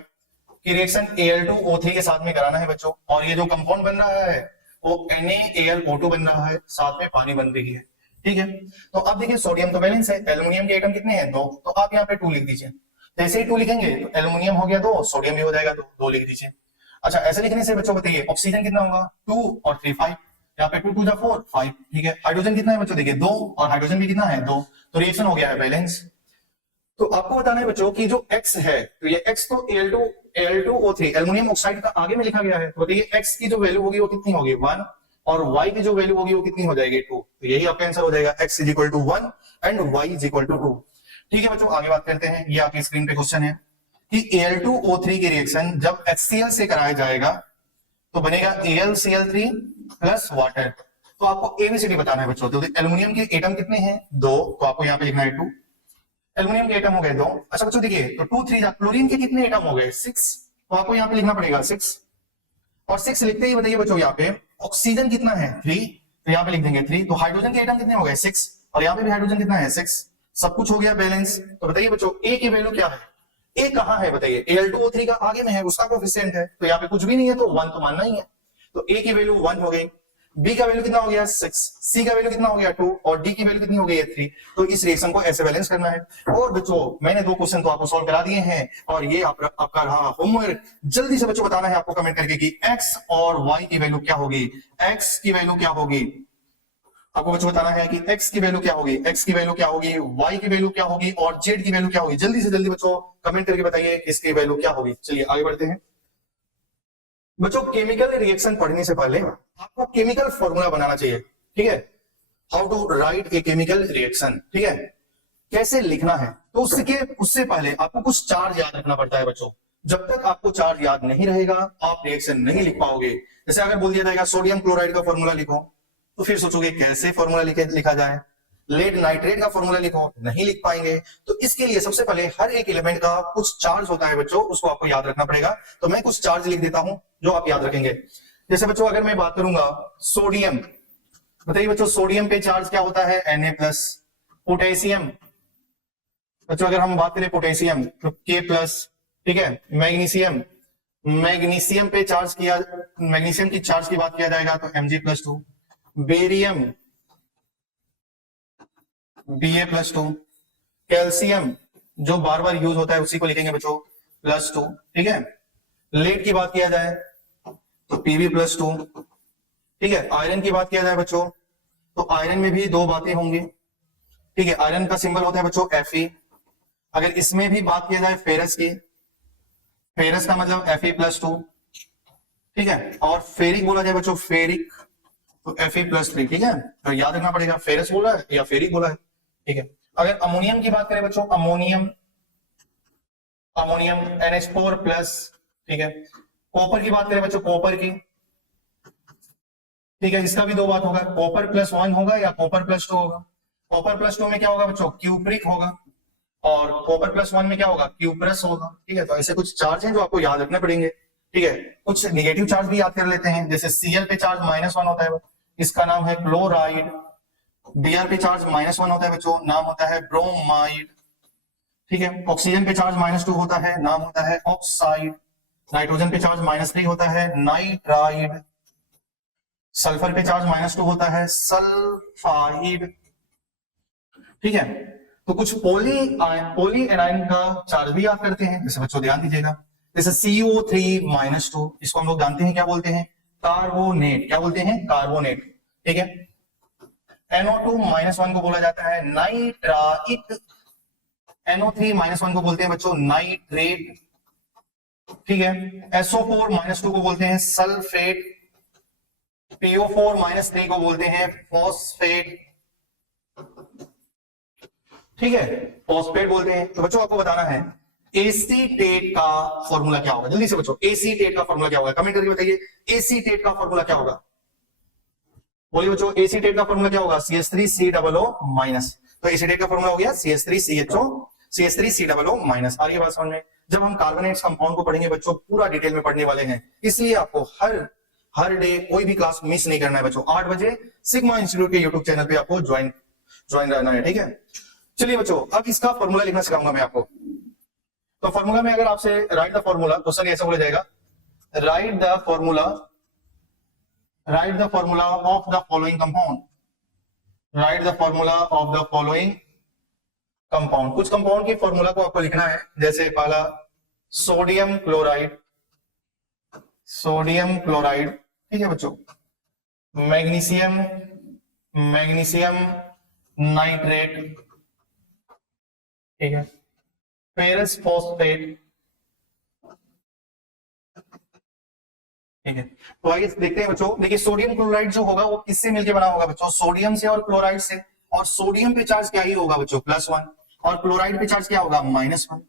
की रिएक्शन Al2O3 के साथ में कराना है बच्चों, और ये जो कंपाउंड बन रहा है वो NaAlO2 बन रहा है, साथ में पानी बन रही है, ठीक है। तो अब देखिए सोडियम तो बैलेंस है, एल्युमिनियम के एटम कितने हैं? 2, तो आप यहाँ पे 2 लिख दीजिए। जैसे ही 2 लिखेंगे तो एल्युमिनियम हो गया 2, सोडियम भी हो जाएगा 2 लिख दीजिए। अच्छा ऐसे लिखने से बच्चों बताइए ऑक्सीजन कितना होगा? 2 और 3 5, यहाँ पे 2 2 जा 4 5, ठीक है। हाइड्रोजन कितना है बच्चों? देखिए 2, और हाइड्रोजन भी कितना है? 2, तो रिएक्शन हो गया है बैलेंस। तो आपको बताना है बच्चों कि जो X है, तो ये X तो Al2O3 एल्युमिनियम ऑक्साइड का आगे में लिखा गया है, तो बताइए X की जो वैल्यू होगी वो कितनी होगी? 1, और Y की जो वैल्यू होगी वो कितनी हो जाएगी? 2, तो यही आपका आंसर हो जाएगा, X = 1 एंड Y = 2। ठीक है बच्चों आगे बात करते हैं। ये आपकी स्क्रीन पे क्वेश्चन है कि Al2O3 की रिएक्शन जब HCl से कराया जाएगा तो बनेगा AlCl3 प्लस वाटर। तो आपको ABCD बताना है बच्चों। तो एल्युमिनियम के एटम कितने हैं? 2, तो आपको यहाँ पे लिखना है 2। एल्युमिनियम के एटम हो गए 2। अच्छा बच्चों देखिए, तो 2 3 जा, क्लोरीन के कितने एटम हो गए? 6, तो आपको यहाँ पे लिखना पड़ेगा 6। और 6 लिखते ही बताइए बच्चों यहाँ पे ऑक्सीजन कितना है 3, तो यहाँ पे लिख देंगे 3। तो हाइड्रोजन के एटम कितने हो गए 6, और यहाँ पे भी हाइड्रोजन कितना है 6। सब कुछ हो गया बैलेंस। तो बताइए बच्चों ए की वैल्यू क्या है, ए कहाँ है बताइए, Al2O3 का आगे में है, उसका कोफिशिएंट है, तो यहाँ पे कुछ भी नहीं है तो 1 तो मानना ही है। तो ए की वैल्यू 1 हो गई, बी का वैल्यू कितना हो गया 6, सी का वैल्यू कितना हो गया 2, और डी की वैल्यू कितनी हो गई है 3। तो इस रिएक्शन को ऐसे बैलेंस करना है। और बच्चों मैंने 2 क्वेश्चन तो आपको सॉल्व करा दिए हैं, और ये आपका रहा होमवर्क। जल्दी से बच्चों बताना है आपको कमेंट करके कि एक्स और वाई की वैल्यू क्या होगी, एक्स की वैल्यू क्या होगी, आपको बच्चों बताना है कि x की वैल्यू क्या होगी, x की वैल्यू क्या होगी, y की वैल्यू क्या होगी और z की वैल्यू क्या होगी। जल्दी से जल्दी बच्चों कमेंट करके बताइए इसकी वैल्यू क्या होगी। चलिए आगे बढ़ते हैं बच्चों। केमिकल रिएक्शन पढ़ने से पहले आपको केमिकल फॉर्मूला बनाना चाहिए, ठीक है। How to write a chemical reaction, ठीक है, कैसे लिखना है। तो उससे पहले आपको कुछ चार्ज याद रखना पड़ता है बच्चों। जब तक आपको चार्ज याद नहीं रहेगा आप रिएक्शन नहीं लिख पाओगे। जैसे अगर बोल दिया जाएगा सोडियम क्लोराइड का फॉर्मूला लिखो, तो फिर सोचोगे कैसे फॉर्मूला लिखा जाए। लेड नाइट्रेट का फॉर्मूला लिखो, नहीं लिख पाएंगे। तो इसके लिए सबसे पहले हर एक एलिमेंट का कुछ चार्ज होता है बच्चों, उसको आपको याद रखना पड़ेगा। तो मैं कुछ चार्ज लिख देता हूं जो आप याद रखेंगे। जैसे बच्चों अगर मैं बात करूंगा सोडियम, बताइए बच्चों सोडियम पे चार्ज क्या होता है Na+। पोटेशियम बच्चों अगर हम बात करें पोटेशियम तो K+, ठीक है। मैग्नीशियम, मैग्नीशियम पे चार्ज किया, मैग्नीशियम की चार्ज की बात किया जाएगा तो Mg+2। Barium Ba+2। कैल्शियम जो बार बार यूज होता है उसी को लिखेंगे बच्चों +2, ठीक है। लेड की बात किया जाए तो Pb+2, ठीक है। आयरन की बात किया जाए बच्चों तो आयरन में भी 2 बातें होंगी, ठीक है। आयरन का सिंबल होता है बच्चों Fe। अगर इसमें भी बात किया जाए फेरस की, फेरस का मतलब Fe+2, ठीक है। और फेरिक बोला जाए बच्चों फेरिक तो Fe+3, ठीक है। तो याद रखना पड़ेगा फेरस बोला है या फेरिक बोला है, ठीक है। अगर अमोनियम की बात करें बच्चों अमोनियम, अमोनियम NH4+, ठीक है। कॉपर की बात करें बच्चों कॉपर की, ठीक है। इसका भी 2 बात होगा, कॉपर +1 होगा या कॉपर +2 होगा। कॉपर +2 में क्या होगा बच्चों क्यूप्रिक होगा, और कॉपर +1 में क्या होगा क्यूप्रस होगा, ठीक है। तो ऐसे कुछ चार्ज हैं जो आपको याद रखने पड़ेंगे, ठीक है। कुछ नेगेटिव चार्ज भी याद कर लेते हैं, जैसे Cl पे चार्ज -1 होता है, इसका नाम है क्लोराइड। Br पे चार्ज -1 होता है बच्चों, नाम होता है ब्रोमाइड, ठीक है। ऑक्सीजन पे चार्ज -2 होता है, नाम होता है ऑक्साइड। नाइट्रोजन पे चार्ज -3 होता है, नाइट्राइड। सल्फर पे चार्ज -2 होता है, सल्फाइड, ठीक है। तो कुछ पोली एनाइन का चार्ज भी याद करते हैं, जैसे बच्चों ध्यान दीजिएगा, जैसे CO3-2, इसको हम लोग जानते हैं क्या बोलते हैं कार्बोनेट, क्या बोलते हैं कार्बोनेट, ठीक है। NO2-1 को बोला जाता है नाइट्राइट। NO3-1 को बोलते हैं बच्चों नाइट्रेट, ठीक है। SO4-2 को बोलते हैं सल्फेट। PO4-3 को बोलते हैं फॉस्फेट, ठीक है, फॉस्फेट बोलते हैं। तो बच्चों आपको बताना है एसीटेट का फॉर्मूला क्या होगा। जल्दी से बच्चों एसीटेट का फॉर्मूला क्या होगा, कमेंट करके बताइए एसीटेट का फॉर्मूला क्या होगा। बोलिए बच्चों एसीटेट का फॉर्मूला क्या होगा CH3COO-। तो एसीटेट का फॉर्मूला हो गया CH3COO-। आगे बात समझ में। जब हम कार्बोनेट्स कंपाउंड को पढ़ेंगे बच्चों पूरा डिटेल में पढ़ने वाले हैं, इसलिए आपको हर डे कोई भी क्लास मिस नहीं करना है बच्चों। 8 बजे सिग्मा इंस्टीट्यूट के यूट्यूब चैनल पे आपको ज्वाइन रहना है, ठीक है। चलिए बच्चों अब इसका फॉर्मूला लिखना सिखाऊंगा मैं आपको। तो फॉर्मूला में अगर आपसे राइट द फॉर्मूला, क्वेश्चन ऐसा बोला जाएगा right the formula of the following compound, right the formula of the following compound. कुछ कंपाउंड की फॉर्मूला को आपको लिखना है, जैसे पहला सोडियम क्लोराइड, ठीक है बच्चों। मैग्नीशियम नाइट्रेट, ठीक है। फेरस फॉस्फेट, ठीक है। तो आइए देखते हैं बच्चों, देखिए सोडियम क्लोराइड जो होगा वो किससे मिलकर बना होगा बच्चों सोडियम से और क्लोराइड से। और सोडियम पे चार्ज क्या ही होगा बच्चों +1, और क्लोराइड पे चार्ज क्या होगा -1।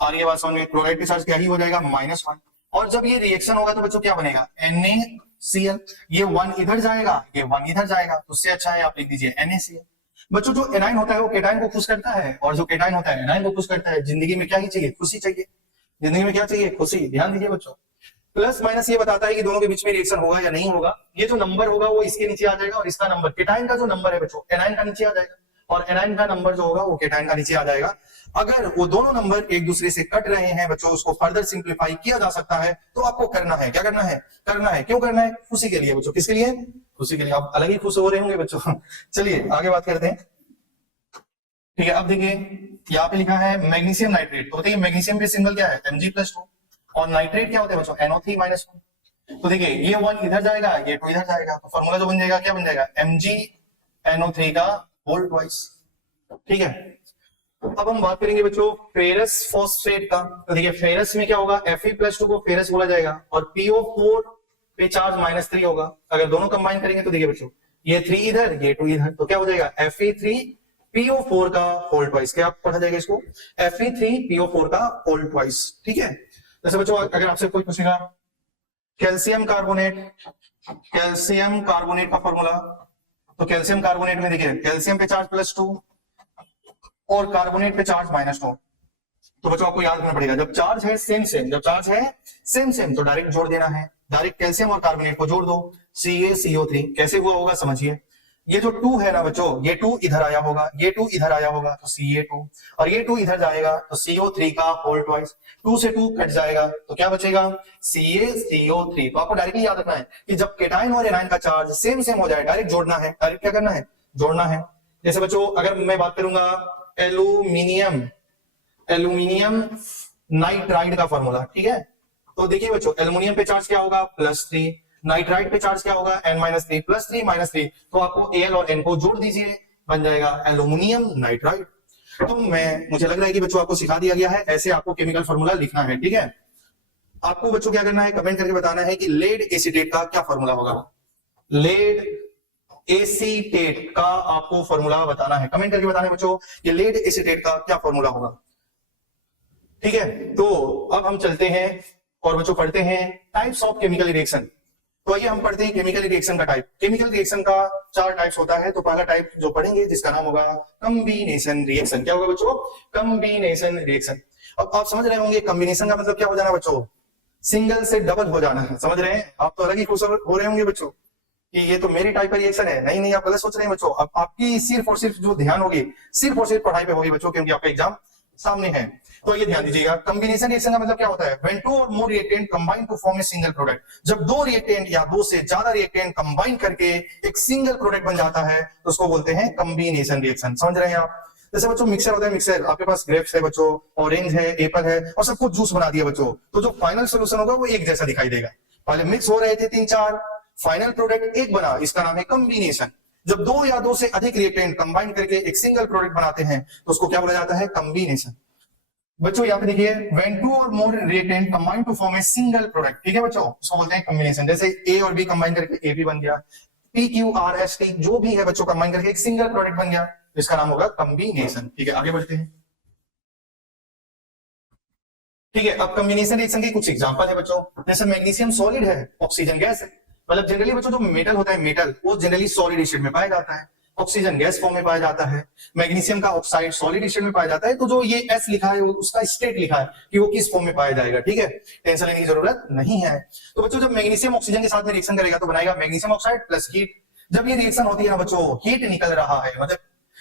और ये बात समझ में, क्लोराइड पे चार्ज क्या ही हो जाएगा -1। और जब ये रिएक्शन होगा तो बच्चों क्या बनेगा NaCl। ये 1 इधर जाएगा, ये 1 इधर जाएगा, तो उससे अच्छा है आप लिख दीजिए NaCl। बच्चों जो एनाइन होता है वो केटाइन को खुश करता है, और जो केटाइन होता है एनाइन को खुश करता है। जिंदगी में क्या ही चाहिए खुशी चाहिए, जिंदगी में क्या चाहिए खुशी, ध्यान दीजिए बच्चों। प्लस माइनस ये बताता है कि दोनों के बीच में रिएक्शन होगा या नहीं होगा। ये जो नंबर होगा वो इसके नीचे आ जाएगा और इसका नंबर केटाइन का जो नंबर है बच्चों एनाइन का नीचे आ जाएगा और एनाइन का नंबर जो होगा वो केटाइन का नीचे आ जाएगा। अगर वो दोनों नंबर एक दूसरे से कट रहे हैं बच्चों, उसको फर्दर सिंप्लीफाई किया जा सकता है, तो आपको करना है, क्या करना है, करना है, क्यों करना है, खुशी के लिए बच्चों। किसके लिए, खुशी के लिए। आप अलग ही खुश हो रहे होंगे बच्चों। चलिए आगे बात करते हैं। ठीक है, अब देखिए यहाँ पे लिखा है मैग्नीशियम नाइट्रेट। तो बताइए मैग्नीशियम पे सिंबल क्या है, Mg+2 और नाइट्रेट क्या होता है बच्चों, NO3-1। तो देखिए ये 1 इधर जाएगा, ये 2 इधर जाएगा, तो फॉर्मूला जो बन जाएगा क्या बन जाएगा, MgNO3 का होल ट्वाइस। ठीक है, अब हम बात करेंगे बच्चों फेरस फॉस्फेट का। तो देखिए फेरस में क्या होगा, Fe+2 को फेरस बोला जाएगा और PO4 पे चार्ज -3 होगा। अगर दोनों कंबाइन करेंगे तो देखिए बच्चों ये 3 इधर, ये 2 इधर, तो क्या हो जाएगा Fe3PO4 का होल ट्वाइस। क्या पढ़ा जाएगा इसको, Fe3PO4 का होल ट्वाइस। ठीक है, जैसे बच्चों अगर आपसे कोई पूछेगा कैल्शियम कार्बोनेट, कैल्शियम कार्बोनेट का फॉर्मूला, तो कैल्शियम कार्बोनेट में देखिए कैल्शियम पे चार्ज +2 और कार्बोनेट पे चार्ज -2। तो बच्चों आपको याद रखना पड़ेगा, जब चार्ज है सेम सेम, जब चार्ज है सेम सेम तो डायरेक्ट जोड़ देना है, डायरेक्ट कैल्शियम और कार्बोनेट को जोड़ दो, CaCO3। कैसे हुआ होगा समझिए, ये जो 2 है ना बच्चों, ये 2 इधर आया होगा, ये 2 इधर आया होगा तो Ca2 और ये 2 इधर जाएगा तो CO3 का होल ट्वाइस। 2 से 2 कट जाएगा तो क्या बचेगा, CaCO3। तो आपको डायरेक्टली याद रखना है कि जब केटाइन और एनाइन का चार्ज सेम सेम हो जाए डायरेक्ट जोड़ना है, डायरेक्ट क्या करना है, जोड़ना है। जैसे बच्चों अगर मैं बात करूंगा एल्यूमिनियम, एल्यूमिनियम नाइट्राइड का फॉर्मूला, ठीक है, तो देखिए बच्चों एल्यूमिनियम पे चार्ज क्या होगा +3, नाइट्राइड पे चार्ज क्या होगा N-3, +3 -3, तो आपको Al और N को जोड़ दीजिए, बन जाएगा एल्यूमिनियम नाइट्राइड। तो मुझे लग रहा है कि बच्चों आपको सिखा दिया गया है, ऐसे आपको केमिकल फॉर्मूला लिखना है। ठीक है, आपको बच्चों क्या करना है, कमेंट करके बताना है कि लेड एसीटेट का क्या फॉर्मूला होगा, लेड एसीटेट का आपको फॉर्मूला बताना है, कमेंट करके बताना है बच्चों कि लेड एसीटेट का क्या फॉर्मूला होगा। ठीक है, तो अब हम चलते हैं और बच्चों पढ़ते हैं टाइप्स ऑफ केमिकल रिएक्शन। तो आइए हम पढ़ते हैं केमिकल रिएक्शन का टाइप। केमिकल रिएक्शन का 4 टाइप्स होता है। तो पहला टाइप जो पढ़ेंगे जिसका नाम होगा कॉम्बिनेशन रिएक्शन। क्या होगा बच्चों, कॉम्बिनेशन रिएक्शन। अब आप समझ रहे होंगे कॉम्बिनेशन का मतलब क्या हो जाना बच्चों, सिंगल से डबल हो जाना है। समझ रहे हैं, आप तो अलग ही खुश हो रहे होंगे बच्चों कि ये तो मेरी टाइप का रिएक्शन है। नहीं नहीं, आप गलत सोच रहे हैं बच्चों। अब आपकी सिर्फ और सिर्फ जो ध्यान होगी सिर्फ और सिर्फ पढ़ाई पे होगी बच्चों, क्योंकि आपका एग्जाम सामने है। तो ये ध्यान दीजिएगा, कॉम्बिनेशन रिएक्शन का मतलब क्या होता है, व्हेन 2 और more reactant combine to form a single product. जब 2 रिएक्टेंट या 2 से ज्यादा रिएक्टेंट कंबाइन करके एक सिंगल प्रोडक्ट बन जाता है तो उसको बोलते हैं कॉम्बिनेशन रिएक्शन। समझ रहे हैं आप। जैसे बच्चों मिक्सर होता है, मिक्सर आपके पास ग्रेप्स है बच्चों, ऑरेंज है, एप्पल है और सब कुछ जूस बना दिया बच्चों, तो जो फाइनल सोल्यूशन होगा वो एक जैसा दिखाई देगा। पहले मिक्स हो रहे थे 3-4, फाइनल प्रोडक्ट एक बना, इसका नाम है कॉम्बिनेशन। जब 2 या 2 से अधिक रिएक्टेंट कंबाइन करके एक सिंगल प्रोडक्ट बनाते हैं तो उसको क्या बोला जाता है, कॉम्बिनेशन। बच्चों यहाँ पे देखिए when 2 और more reactant combine to form a single product। ठीक है बच्चों, उसको बोलते हैं कॉम्बिनेशन। जैसे A और B कंबाइन करके AB बन गया, PQRST जो भी है बच्चों कंबाइन करके एक सिंगल प्रोडक्ट बन गया, इसका नाम होगा कॉम्बिनेशन। ठीक है, आगे बढ़ते हैं। ठीक है, अब कॉम्बिनेशन रिएक्शन के कुछ एग्जांपल है बच्चों। जैसे मैग्नीशियम सॉलिड है, ऑक्सीजन गैस है। मतलब जनरली बच्चों जो मेटल होता है, मेटल वो जनरली सॉलिड स्टेट में पाया जाता है, ऑक्सीजन गैस फॉर्म में पाया जाता है। मैग्नीशियम का ऑक्साइड सॉलिड स्टेट में पाया जाता है। तो जो ये S लिखा है उसका स्टेट लिखा है कि वो किस फॉर्म में पाया जाएगा। ठीक है, टेंशन लेने की जरूरत नहीं है। तो बच्चों जब मैग्नीशियम ऑक्सीजन के साथ में रिएक्शन करेगा तो बनाएगा मैग्नीशियम ऑक्साइड प्लस हीट। जब ये रिएक्शन होती है ना बच्चों, हीट निकल रहा है, मतलब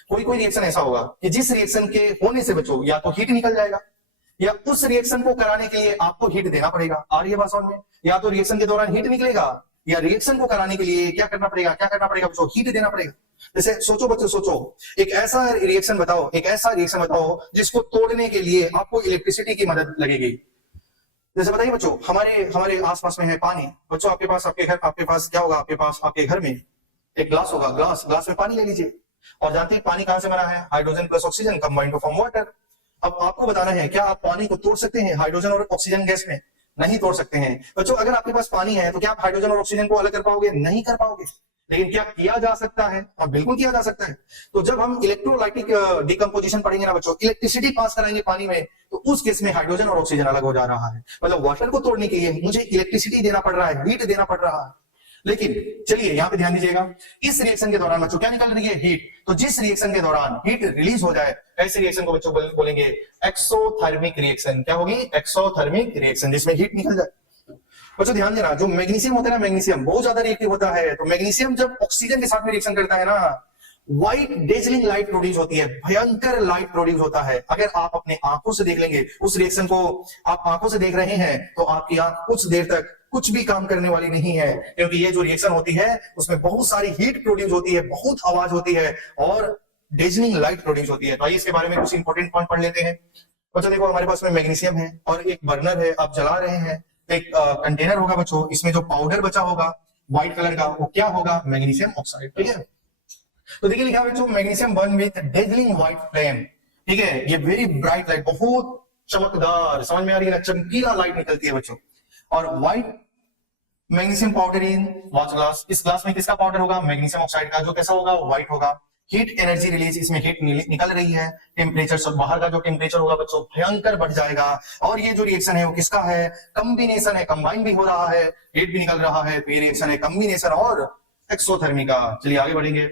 कोई रिएक्शन ऐसा होगा कि जिस रिएक्शन के होने से बच्चों या तो हीट निकल जाएगा या उस रिएक्शन को कराने के लिए आपको हीट देना पड़ेगा। आ रही है बात समझ में, या तो रिएक्शन के दौरान हीट निकलेगा या रिएक्शन को कराने के लिए क्या करना पड़ेगा बच्चों, हीट देना पड़ेगा। जैसे सोचो बच्चों, सोचो एक ऐसा रिएक्शन बताओ जिसको तोड़ने के लिए आपको इलेक्ट्रिसिटी की मदद लगेगी। जैसे बताइए बच्चों, हमारे आसपास में है पानी। बच्चों आपके पास क्या होगा, आपके घर में एक ग्लास होगा, ग्लास में पानी ले लीजिए और जानते हैं पानी कहां से बना है, hydrogen plus oxygen combine to form water. अब आपको बताना है क्या आप पानी को तोड़ सकते हैं हाइड्रोजन और ऑक्सीजन गैस में? नहीं तोड़ सकते हैं बच्चों। अगर आपके पास पानी है तो क्या आप हाइड्रोजन और ऑक्सीजन को अलग कर पाओगे? नहीं कर पाओगे। लेकिन क्या किया जा सकता है? और बिल्कुल किया जा सकता है। तो जब हम इलेक्ट्रोलाइटिक डिकम्पोजिशन पढ़ेंगे ना बच्चों, इलेक्ट्रिसिटी पास कराएंगे पानी में, तो उस केस में हाइड्रोजन और ऑक्सीजन अलग हो जा रहा है। मतलब वाटर को तोड़ने के लिए मुझे इलेक्ट्रिसिटी देना पड़ रहा है, हीट देना पड़ रहा है। लेकिन चलिए यहां पे ध्यान दीजिएगा, इस रिएक्शन के दौरान बच्चों क्या निकल रही है, हीट। तो जिस रिएक्शन के दौरान हीट रिलीज हो जाए ऐसे रिएक्शन को बच्चों बोलेंगे एक्सोथर्मिक रिएक्शन। क्या होगी? एक्सोथर्मिक रिएक्शन, जिसमें हीट निकल जाए। बच्चों ध्यान देना, जो मैग्नीशियम होता है ना, मैग्नीशियम बहुत ज्यादा रिएक्टिव होता है। तो मैग्नीशियम जब ऑक्सीजन के साथ में रिएक्शन करता है ना, व्हाइट डेजलिंग लाइट प्रोड्यूस होती है, भयंकर लाइट प्रोड्यूस होता है। अगर आप अपने आंखों से देख लेंगे उस रिएक्शन को, आप आंखों से देख रहे हैं तो आपकी आंख कुछ देर तक कुछ भी काम करने वाली नहीं है, क्योंकि ये जो रिएक्शन होती है उसमें बहुत सारी हीट प्रोड्यूस होती है, बहुत आवाज होती है और डेजलिंग लाइट प्रोड्यूस होती है। तो आइए इसके बारे में कुछ इंपॉर्टेंट पॉइंट पढ़ लेते हैं। बच्चों देखो, हमारे पास में मैग्नीशियम है और एक बर्नर है, आप जला रहे हैं, एक कंटेनर होगा बच्चों, इसमें जो पाउडर बचा होगा व्हाइट कलर का वो क्या होगा, मैग्नीशियम ऑक्साइड। ठीक है, तो देखिए लिखा है बच्चों, magnesium burn with dazzling white flame. ठीक है, ये वेरी ब्राइट लाइट, बहुत चमकदार, समझ में आ रही है ना, चमकीला लाइट निकलती है बच्चों। और white magnesium powder in watch glass, इस ग्लास में किसका पाउडर होगा, मैग्नीशियम ऑक्साइड का, जो कैसा होगा, व्हाइट होगा। हीट एनर्जी रिलीज, इसमें हीट निकल रही है, टेम्परेचर सब बाहर का जो टेम्परेचर होगा बच्चों भयंकर बढ़ जाएगा। और ये जो रिएक्शन है वो किसका है, कॉम्बिनेशन है, कंबाइन भी हो रहा है, हीट भी निकल रहा है, तो ये रिएक्शन है कॉम्बिनेशन और एक्सोथर्मी का। चलिए आगे बढ़ेंगे।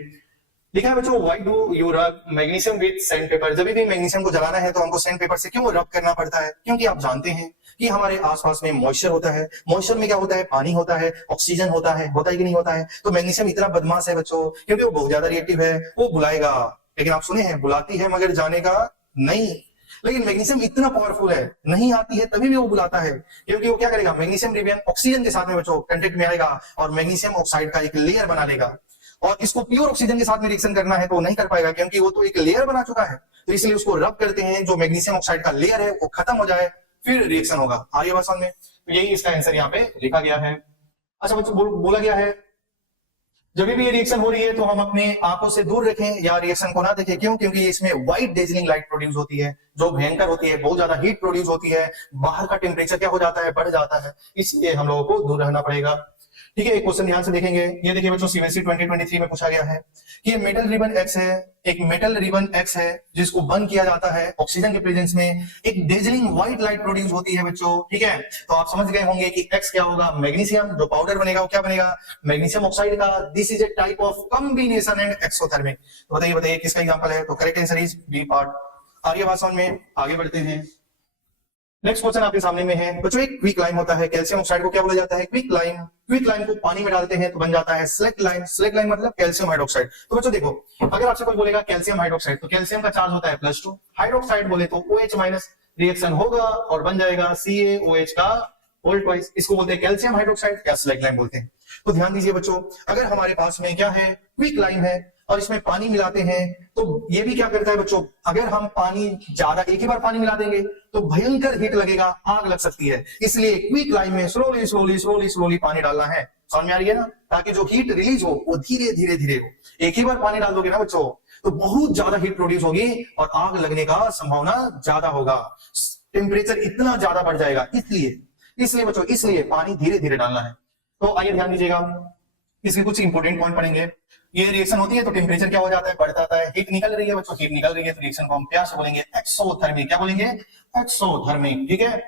लिखा है बच्चों, why do you rub magnesium with sand paper. जब भी मैग्नीशियम को जलाना है तो हमको सैंड पेपर से क्यों रब करना पड़ता है, क्योंकि आप जानते हैं कि हमारे आसपास में मॉइस्चर होता है, मॉइस्चर में क्या होता है, पानी होता है, ऑक्सीजन होता है कि नहीं होता है। तो मैग्नीशियम इतना बदमाश है बच्चों, क्योंकि वो बहुत ज्यादा रिएक्टिव है, वो बुलाएगा, लेकिन आप सुने हैं बुलाती है मगर जाने का नहीं। लेकिन मैग्नीशियम इतना पावरफुल है, नहीं आती है तभी भी वो बुलाता है, क्योंकि वो क्या करेगा, मैग्नीशियम रिबियन ऑक्सीजन के साथ में बच्चों कांटेक्ट में आएगा और मैग्नीशियम ऑक्साइड का एक लेयर बना लेगा। और इसको प्योर ऑक्सीजन के साथ में रिएक्शन करना है तो नहीं कर पाएगा, क्योंकि वो तो एक लेयर बना चुका है। तो इसलिए उसको रब करते हैं, जो मैग्नीशियम ऑक्साइड का लेयर है वो खत्म हो जाए, फिर रिएक्शन होगा। आगे बात समझ में, तो यही इसका आंसर यहाँ पे लिखा गया है। अच्छा बच्चों, बोला गया है जब भी ये रिएक्शन हो रही है तो हम अपने आंखों से दूर रखें या रिएक्शन को ना देखें। क्यों, क्योंकि इसमें व्हाइट डेजलिंग लाइट प्रोड्यूस होती है, जो भयंकर होती है, बहुत ज्यादा हीट प्रोड्यूस होती है, बाहर का टेम्परेचर क्या हो जाता है, बढ़ जाता है, इसलिए हम लोगों को दूर रहना पड़ेगा। ठीक है, एक क्वेश्चन ध्यान से देखेंगे। ये देखिए बच्चों, सीबीएसई 2023 में पूछा गया है कि ये मेटल रिबन एक्स है, एक मेटल रिबन एक्स है जिसको बर्न किया जाता है ऑक्सीजन के प्रेजेंस में, एक डेजलिंग व्हाइट लाइट प्रोड्यूस होती है बच्चों। ठीक है, तो आप समझ गए होंगे कि एक्स क्या होगा, मैग्नीशियम, जो पाउडर बनेगा वो क्या बनेगा, मैग्नीशियम ऑक्साइड का। This is a type of combination and exothermic. तो बताइए किसका एग्जांपल है, तो correct answer is B part. आगे बात समझ में, आगे बढ़ते हैं। नेक्स्ट क्वेश्चन आपके सामने में है बच्चों, एक क्विक लाइम होता है, कैल्शियम ऑक्साइड को क्या बोला जाता है, क्विक लाइम। क्विक लाइम को पानी में डालते हैं तो बन जाता है स्लेक्ट लाइम। स्लेक्ट लाइम मतलब कैल्शियम हाइड्रोक्साइड। तो बच्चों देखो, अगर आपसे कोई बोलेगा कैल्शियम हाइड्रोक्साइड, तो कैल्शियम का चार्ज होता है +2, हाइड्रोक्साइड बोले तो OH माइनस, रिएक्शन होगा और बन जाएगा CaOH का होल ट्वाइस। इसको बोलते हैं कैल्शियम हाइड्रोक्साइड या स्लेक्ट लाइम बोलते हैं। तो ध्यान दीजिए बच्चों, अगर हमारे पास में क्या है, क्विक लाइम है और इसमें पानी मिलाते हैं तो ये भी क्या करता है बच्चों, अगर हम पानी ज्यादा एक ही बार पानी मिला देंगे तो भयंकर हीट लगेगा, आग लग सकती है। इसलिए क्विक लाइम में स्लोली स्लोली स्लोली स्लोली पानी डालना है। समझ में आ रही है ना, ताकि जो हीट रिलीज हो वो धीरे धीरे धीरे हो। एक ही बार पानी डाल दोगे ना बच्चों तो बहुत ज्यादा हीट प्रोड्यूस होगी और आग लगने का संभावना ज्यादा होगा, टेम्परेचर इतना ज्यादा बढ़ जाएगा। इसलिए बच्चों, इसलिए पानी धीरे धीरे डालना है। तो आइए ध्यान दीजिएगा, इसके कुछ इंपोर्टेंट पॉइंट पढ़ेंगे। ये रिएक्शन होती है तो टेम्परेचर क्या हो जाता है, बढ़ जाता है, हीट निकल रही है बच्चों, हीट निकल रही है तो रिएक्शन को हम प्यार से बोलेंगे एक्सोथर्मिक। क्या बोलेंगे, एक्सोथर्मिक। ठीक है,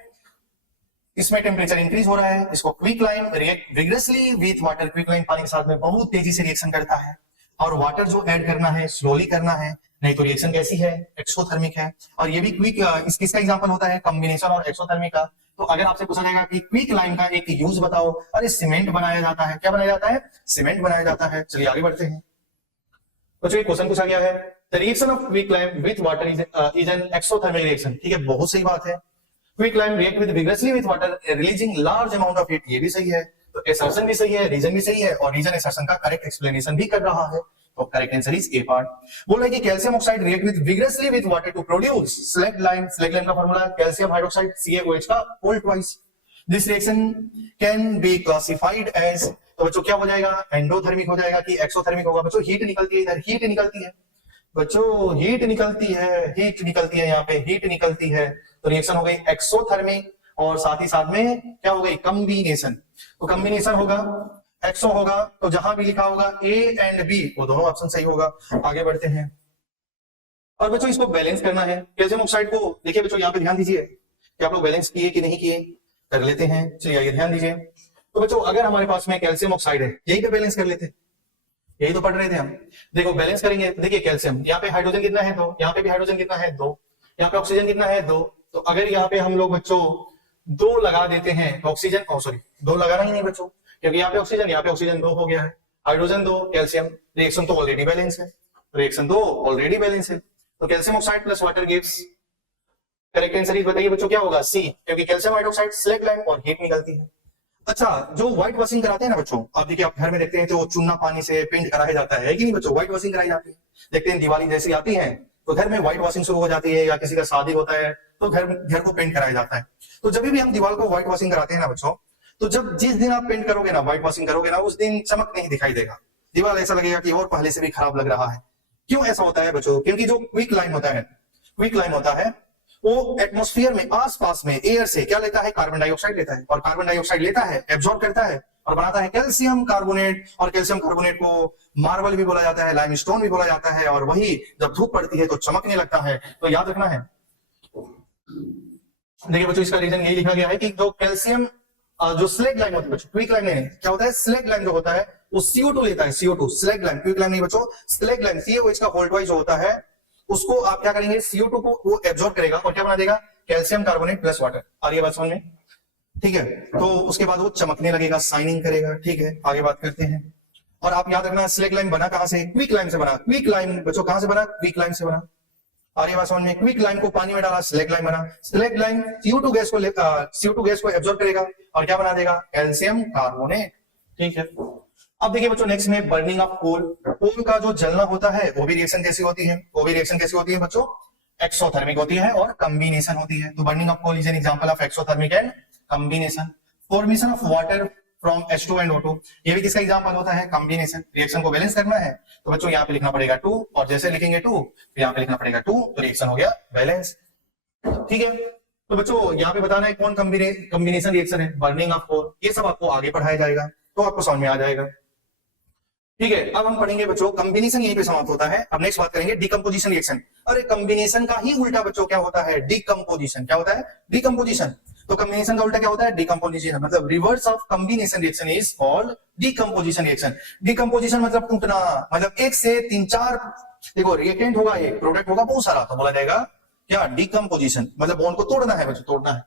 इसमें टेम्परेचर इंक्रीज हो रहा है, इसको quick lime react vigorously with water. Quick lime पानी के साथ में बहुत तेजी से रिएक्शन करता है और वाटर जो ऐड करना है स्लोली करना है, नहीं तो रिएक्शन कैसी है, एक्सोथर्मिक है। और ये भी क्विक, किसका एग्जांपल होता है, कॉम्बिनेशन और एक्सोथर्मिक का। तो अगर आपसे पूछा जाएगा कि क्विक लाइम का एक यूज बताओ, अरे सीमेंट बनाया जाता है। क्या बनाया जाता है, सीमेंट बनाया जाता है। चलिए आगे बढ़ते हैं। बच्चों एक क्वेश्चन पूछा गया है, the reaction of quick lime with water is an exothermic reaction. ठीक है, बहुत सही बात है। Quick lime react with vigorously with water releasing large amount of heat, ये भी सही है। तो असर्शन भी सही है, रीजन भी सही है और रीजन असर्शन का करेक्ट एक्सप्लेनेशन भी कर रहा है। तो correct answer is A part. बोल रहे कि calcium oxide react with vigorously with water to produce slaked lime. Slaked lime का फार्मूला कैल्शियम हाइड्रोक्साइड CaOH का whole twice. This reaction can be classified as, तो बच्चों क्या हो जाएगा, एंडोथर्मिक हो जाएगा कि एक्सोथर्मिक होगा। बच्चों हीट निकलती है, इधर हीट निकलती है बच्चों, हीट निकलती है, यहाँ पे हीट निकलती है, तो रिएक्शन हो गई एक्सोथर्मिक और साथ ही साथ में क्या हो गई, कॉम्बिनेशन। तो कॉम्बिनेशन होगा, एक्सो होगा, तो जहां भी लिखा होगा A एंड B वो दोनों ऑप्शन सही होगा। आगे बढ़ते हैं और बच्चों इसको बैलेंस करना है। कैल्शियम ऑक्साइड को देखिए बच्चों, यहाँ पे ध्यान दीजिए कि आप लोग बैलेंस किए कि नहीं किए, कर लेते हैं। चलिए आइए ध्यान दीजिए। तो बच्चों अगर हमारे पास में कैल्शियम ऑक्साइड है, यही पे बैलेंस कर लेते, यही तो पढ़ रहे थे हम। देखो बैलेंस करेंगे, देखिए कैल्शियम, यहाँ पे हाइड्रोजन कितना है 2, यहाँ पे भी हाइड्रोजन कितना है 2, यहाँ पे ऑक्सीजन कितना है 2। तो अगर यहाँ पे हम लोग बच्चों 2 लगा देते हैं तो ऑक्सीजन, सॉरी दो लगाना ही नहीं बच्चों, क्योंकि यहाँ पे ऑक्सीजन 2 हो गया है, हाइड्रोजन 2, कैल्शियम, रिएक्शन तो ऑलरेडी बैलेंस है, तो calcium oxide plus water gives, correct answer बताइए बच्चों क्या होगा, सी, क्योंकि कैल्शियम हाइड्रोक्साइड स्लैग लाइम और हीट निकलती है। अच्छा, जो व्हाइट वॉशिंग कराते हैं ना बच्चों, आप देखिए आप घर में देखते हैं तो चूना पानी से पेंट कराया जाता है कि नहीं बच्चों, व्हाइट वॉशिंग कराई जाती है। देखते हैं दिवाली जैसी आती है तो घर में व्हाइट वॉशिंग शुरू हो जाती है, या किसी का शादी होता है तो घर को पेंट कराया जाता है। तो जब भी हम दीवार को व्हाइट वॉशिंग कराते हैं ना बच्चों, तो जब जिस दिन आप पेंट करोगे ना, व्हाइट वॉशिंग करोगे ना, उस दिन चमक नहीं दिखाई देगा, दीवार ऐसा लगेगा कि और पहले से भी खराब लग रहा है। क्यों ऐसा होता है बच्चों, क्योंकि जो क्विक लाइम होता है वो एटमॉस्फेयर में आसपास में एयर से क्या लेता है, कार्बन डाइऑक्साइड लेता है, और कार्बन डाइऑक्साइड लेता है, एब्जॉर्ब करता है और बनाता है कैल्शियम कार्बोनेट, और कैल्शियम कार्बोनेट को मार्बल भी बोला जाता है, लाइमस्टोन भी बोला जाता है, और वही जब धूप पड़ती है तो चमकने लगता है। तो याद रखना है, देखिए बच्चों इसका रीजन यही लिखा गया है कि जो कैल्शियम जो स्लैग लाइम होती है बच्चों, क्विक लाइम नहीं, क्या होता है, स्लैग लाइम जो होता है वो CO2 लेता है, CO2, slag lime, quick lime नहीं बच्चों, स्लैग लाइम CaOH का होल्ड वाइज जो होता है उसको आप क्या करेंगे, CO2 को वो एब्जॉर्ब करेगा और क्या बना देगा, कैल्शियम कार्बोनेट प्लस वाटर। आ रही है बात समझ में, ठीक है। तो उसके बाद वो चमकने लगेगा, शाइनिंग करेगा, ठीक है। आगे बात करते हैं, और आप याद रखना स्लैग लाइम बना कहां से, क्विक लाइम से बना, क्विक लाइम बच्चों कहां से बना, क्विक लाइम से बना। आ रही है बात समझ में, क्विक लाइम को पानी में डाला, स्लैग लाइम बना, स्लैग लाइम CO2 गैस को एब्जॉर्ब करेगा और क्या बना देगा, कैल्शियम कार्बोनेट, ठीक है। अब देखिए बच्चों नेक्स्ट में बर्निंग ऑफ कोल, कोल का जो जलना होता है वो भी रिएक्शन कैसी होती है, बच्चों एक्सोथर्मिक होती है और कॉम्बिनेशन होती है। तो burning of coal is an example of exothermic and combination. Formation of water from H2 and O2, ये भी किसका एग्जांपल होता है, कॉम्बिनेशन। रिएक्शन को बैलेंस करना है तो बच्चों यहाँ पे लिखना पड़ेगा 2, और जैसे लिखेंगे 2 तो यहाँ पे लिखना पड़ेगा 2, तो रिएक्शन हो गया बैलेंस, ठीक है। तो बच्चों यहाँ पे बताना है कौन कॉम्बिनेशन रिएक्शन है, बर्निंग ऑफ कोल, ये सब आपको आगे पढ़ाया जाएगा तो आपको समझ में आ जाएगा, ठीक है। अब हम पढ़ेंगे बच्चों, कॉम्बिनेशन यहीं पे समाप्त होता है। अब नेक्स्ट बात करेंगे डिकम्पोजिशन रिएक्शन। अरे कॉम्बिनेशन का ही उल्टा बच्चों क्या होता है, डिकम्पोजिशन। क्या होता है, डिकम्पोजिशन। तो कॉम्बिनेशन का उल्टा क्या होता है, डिकम्पोजिशन, मतलब reverse of combination reaction is called decomposition reaction. Decomposition मतलब टूटना, मतलब एक से 3-4 देखो रिएक्टेंट होगा, एक प्रोडक्ट होगा बहुत सारा, तो बोला जाएगा क्या, डिकम्पोजिशन, मतलब बॉन्ड को तोड़ना है बच्चों, तोड़ना है।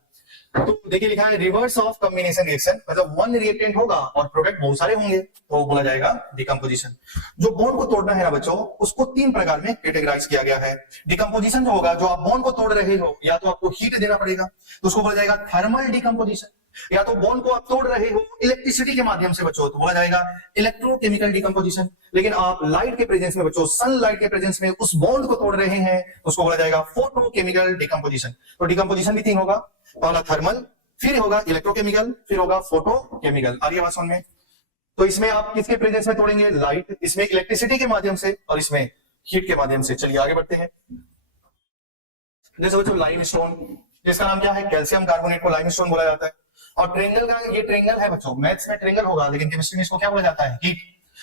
तो देखिए लिखा है रिवर्स ऑफ कॉम्बिनेशन रिएक्शन, मतलब वन रिएक्टेंट होगा और प्रोडक्ट बहुत सारे होंगे, तो बोला जाएगा डिकम्पोजिशन। जो बॉन्ड को तोड़ना है ना बच्चों, उसको 3 प्रकार में कैटेगराइज किया गया है। डिकम्पोजिशन जो होगा, जो आप बॉन्ड को तोड़ रहे हो, या तो आपको हीट देना पड़ेगा तो उसको बोला जाएगा थर्मल डिकम्पोजिशन, या तो बॉन्ड को आप तोड़ रहे हो इलेक्ट्रिसिटी के माध्यम से बच्चों, तो बोला जाएगा इलेक्ट्रोकेमिकल डिकम्पोजिशन। लेकिन आप लाइट के प्रेजेंस में बच्चों, सनलाइट के प्रेजेंस में उस बॉन्ड को तोड़ रहे हैं, उसको बोला जाएगा फोटोकेमिकल डिकम्पोजिशन। तो डिकम्पोजिशन भी 3 होगा, पहला थर्मल, फिर होगा इलेक्ट्रोकेमिकल, फिर होगा फोटोकेमिकल। आ रही है बात समझ में। तो इसमें आप किसके प्रेजेंस में तोड़ेंगे, लाइट, इसमें इलेक्ट्रिसिटी के माध्यम से, और इसमें हीट के माध्यम से। चलिए आगे बढ़ते हैं। जैसे बच्चों लाइमस्टोन, जिसका नाम क्या है, कैल्शियम कार्बोनेट को लाइमस्टोन बोला जाता है। और ट्रेंगल का, ये ट्रेंगल है बच्चों, मैथ्स में ट्रेंगल होगा, लेकिन केमिस्ट्री में इसको क्या बोला जाता है, हीट।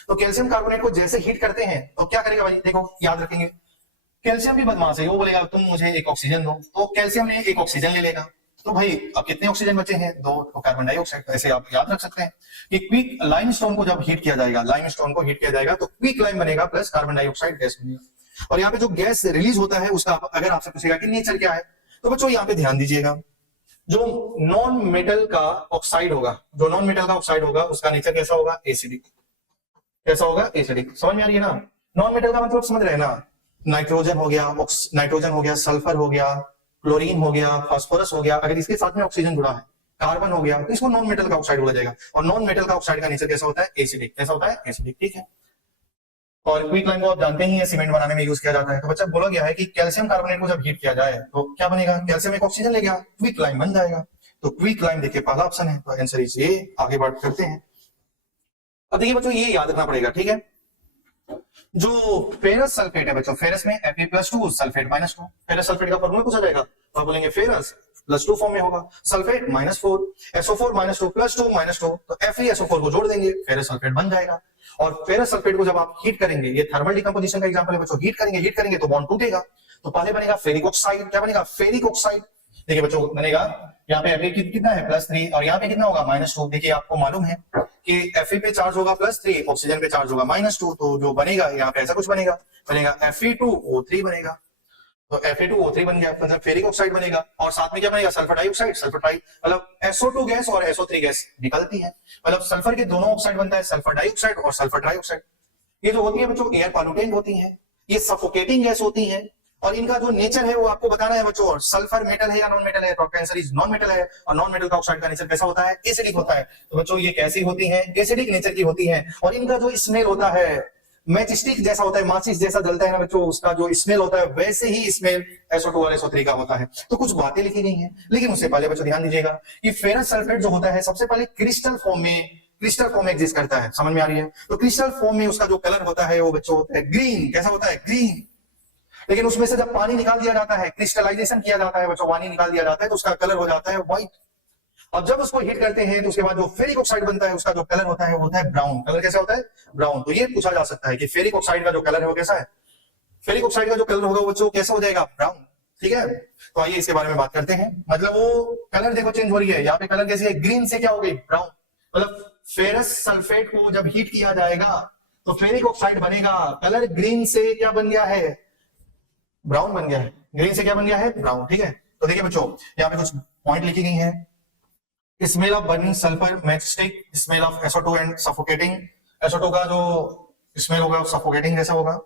तो कैल्शियम कार्बोनेट को जैसे हीट करते हैं तो क्या करेगा भाई, देखो याद रखेंगे, कैल्शियम भी बदमाश है, वो बोलेगा तुम मुझे एक ऑक्सीजन दो, तो कैल्शियम ने एक ऑक्सीजन ले लेगा, तो भाई अब कितने ऑक्सीजन बचे हैं, 2, तो कार्बन डाइऑक्साइड। ऐसे आप याद रख सकते हैं कि क्विक लाइमस्टोन को जब हीट किया जाएगा, तो क्विक लाइम बनेगा प्लस कार्बन डाइऑक्साइड गैस बनेगा। और यहाँ पे जो गैस रिलीज होता है उसका अगर आपसे पूछेगा कि नेचर क्या है, तो बच्चों यहाँ पे ध्यान दीजिएगा, जो नॉन मेटल का ऑक्साइड होगा, उसका नेचर कैसा होगा, एसिडिक। कैसा होगा, एसिडिक। समझ में आ रही है ना, नॉन मेटल का मतलब समझ रहे हैं ना, नाइट्रोजन हो गया, सल्फर हो गया, क्लोरीन हो गया, फास्फोरस हो गया, अगर इसके साथ में ऑक्सीजन जुड़ा है, कार्बन हो गया, तो इसको नॉन मेटल का ऑक्साइड बोला जाएगा। और नॉन मेटल का ऑक्साइड का नेचर कैसा होता है, एसिडिक। कैसा होता है, एसिडिक, ठीक है। और क्विक लाइम को आप जानते ही हैं, सीमेंट बनाने में यूज किया जाता है। तो बच्चा बोला गया है कि कैल्शियम कार्बोनेट को जब हीट किया जाए तो क्या बनेगा, कैल्शियम एक ऑक्सीजन ले गया, क्विक लाइम बन जाएगा। तो क्विक लाइम देखिए पहला ऑप्शन है, तो आंसर इज ये। आगे बात करते हैं। अब देखिए बच्चों ये याद रखना पड़ेगा, ठीक है। जो फेरस सल्फेट है बच्चों, फेरस में Fe+2 सल्फेट -2, फेरस सल्फेट का फॉर्मूला पूछा जाएगा तो आप बोलेंगे फेरस +2 फॉर्म में होगा, सल्फेट -4, SO4 -2 +2 -2, तो FeSO4 को जोड़ देंगे, फेरस सल्फेट बन जाएगा। और फेरस सल्फेट को जब आप हीट करेंगे, ये थर्मल डिकम्पोजिशन का एग्जांपल है बच्चों, हीट करेंगे तो बॉन्ड टूटेगा, तो पहले बनेगा फेरिक ऑक्साइड। क्या बनेगा, फेरिक ऑक्साइड। देखिए बच्चों बनेगा, यहाँ पे Fe कितना है, +3, और यहाँ पे कितना होगा, -2। देखिए आपको मालूम है कि Fe पे चार्ज होगा +3, ऑक्सीजन पे चार्ज होगा -2, तो जो बनेगा यहाँ पे ऐसा कुछ बनेगा Fe2O3 बनेगा। तो Fa2O3 बन गया, मतलब फेरिक ऑक्साइड बनेगा, और साथ में क्या बनेगा, सल्फर डाइऑक्साइड, सल्फर डाई मतलब SO2 गैस और SO3 गैस निकलती है, मतलब सल्फर के दोनों ऑक्साइड बनता है, सल्फर डाइऑक्साइड और सल्फर ट्राइऑक्साइड। ये जो होती है बच्चों एयर पॉल्यूटेंट होती है, ये सफोकेटिंग गैस होती है, और इनका जो नेचर है वो आपको बताना है बच्चों, सल्फर मेटल है या नॉन मेटल है, तो आपका आंसर इज नॉन मेटल है, और नॉन मेटल का ऑक्साइड का नेचर कैसा होता है, एसिडिक होता है। तो बच्चों ये कैसी होती है, एसिडिक नेचर की होती है, और इनका जो स्मेल होता है मैचस्टिक जैसा होता है, माचिस जैसा जलता है ना बच्चों, उसका जो स्मेल होता है वैसे ही स्मेल SO2 और SO3 का होता है। तो कुछ बातें लिखी गई हैं, लेकिन उससे पहले बच्चों ध्यान दीजिएगा कि फेरस सल्फेट जो होता है सबसे पहले क्रिस्टल फॉर्म में एग्जिस्ट करता है, समझ में आ रही है। तो क्रिस्टल फॉर्म में उसका जो कलर होता है वो बच्चों होता है ग्रीन, कैसा होता है, ग्रीन। लेकिन उसमें से जब पानी निकाल दिया जाता है, क्रिस्टलाइजेशन किया जाता है बच्चों, पानी निकाल दिया जाता है, तो उसका कलर हो जाता है व्हाइट। अब जब उसको हीट करते हैं तो उसके बाद जो फेरिक ऑक्साइड बनता है उसका जो कलर होता है वो होता है ब्राउन। कलर कैसा होता है, ब्राउन। तो ये पूछा जा सकता है कि फेरिक ऑक्साइड का जो कलर है वो कैसा है, फेरिक ऑक्साइड का जो कलर होगा वो कैसा हो जाएगा, ब्राउन। ठीक है, तो आइए इसके बारे में बात करते हैं। मतलब वो कलर देखो चेंज हो रही है, यहाँ पे कलर कैसी है, ग्रीन से क्या हो गई, ब्राउन। मतलब फेरस सल्फेट को जब हीट किया जाएगा तो फेरिक ऑक्साइड बनेगा, कलर ग्रीन से क्या बन गया है, ब्राउन बन गया है, ग्रीन से क्या बन गया है, ब्राउन। ठीक है, तो देखिए बच्चों यहाँ पे कुछ पॉइंट लिखी गई हैं। Smell of burning sulphur, matchstick, smell of SO2 and suffocating. SO2 का जो स्मेल होगा सफोकेटिंग जैसा होगा।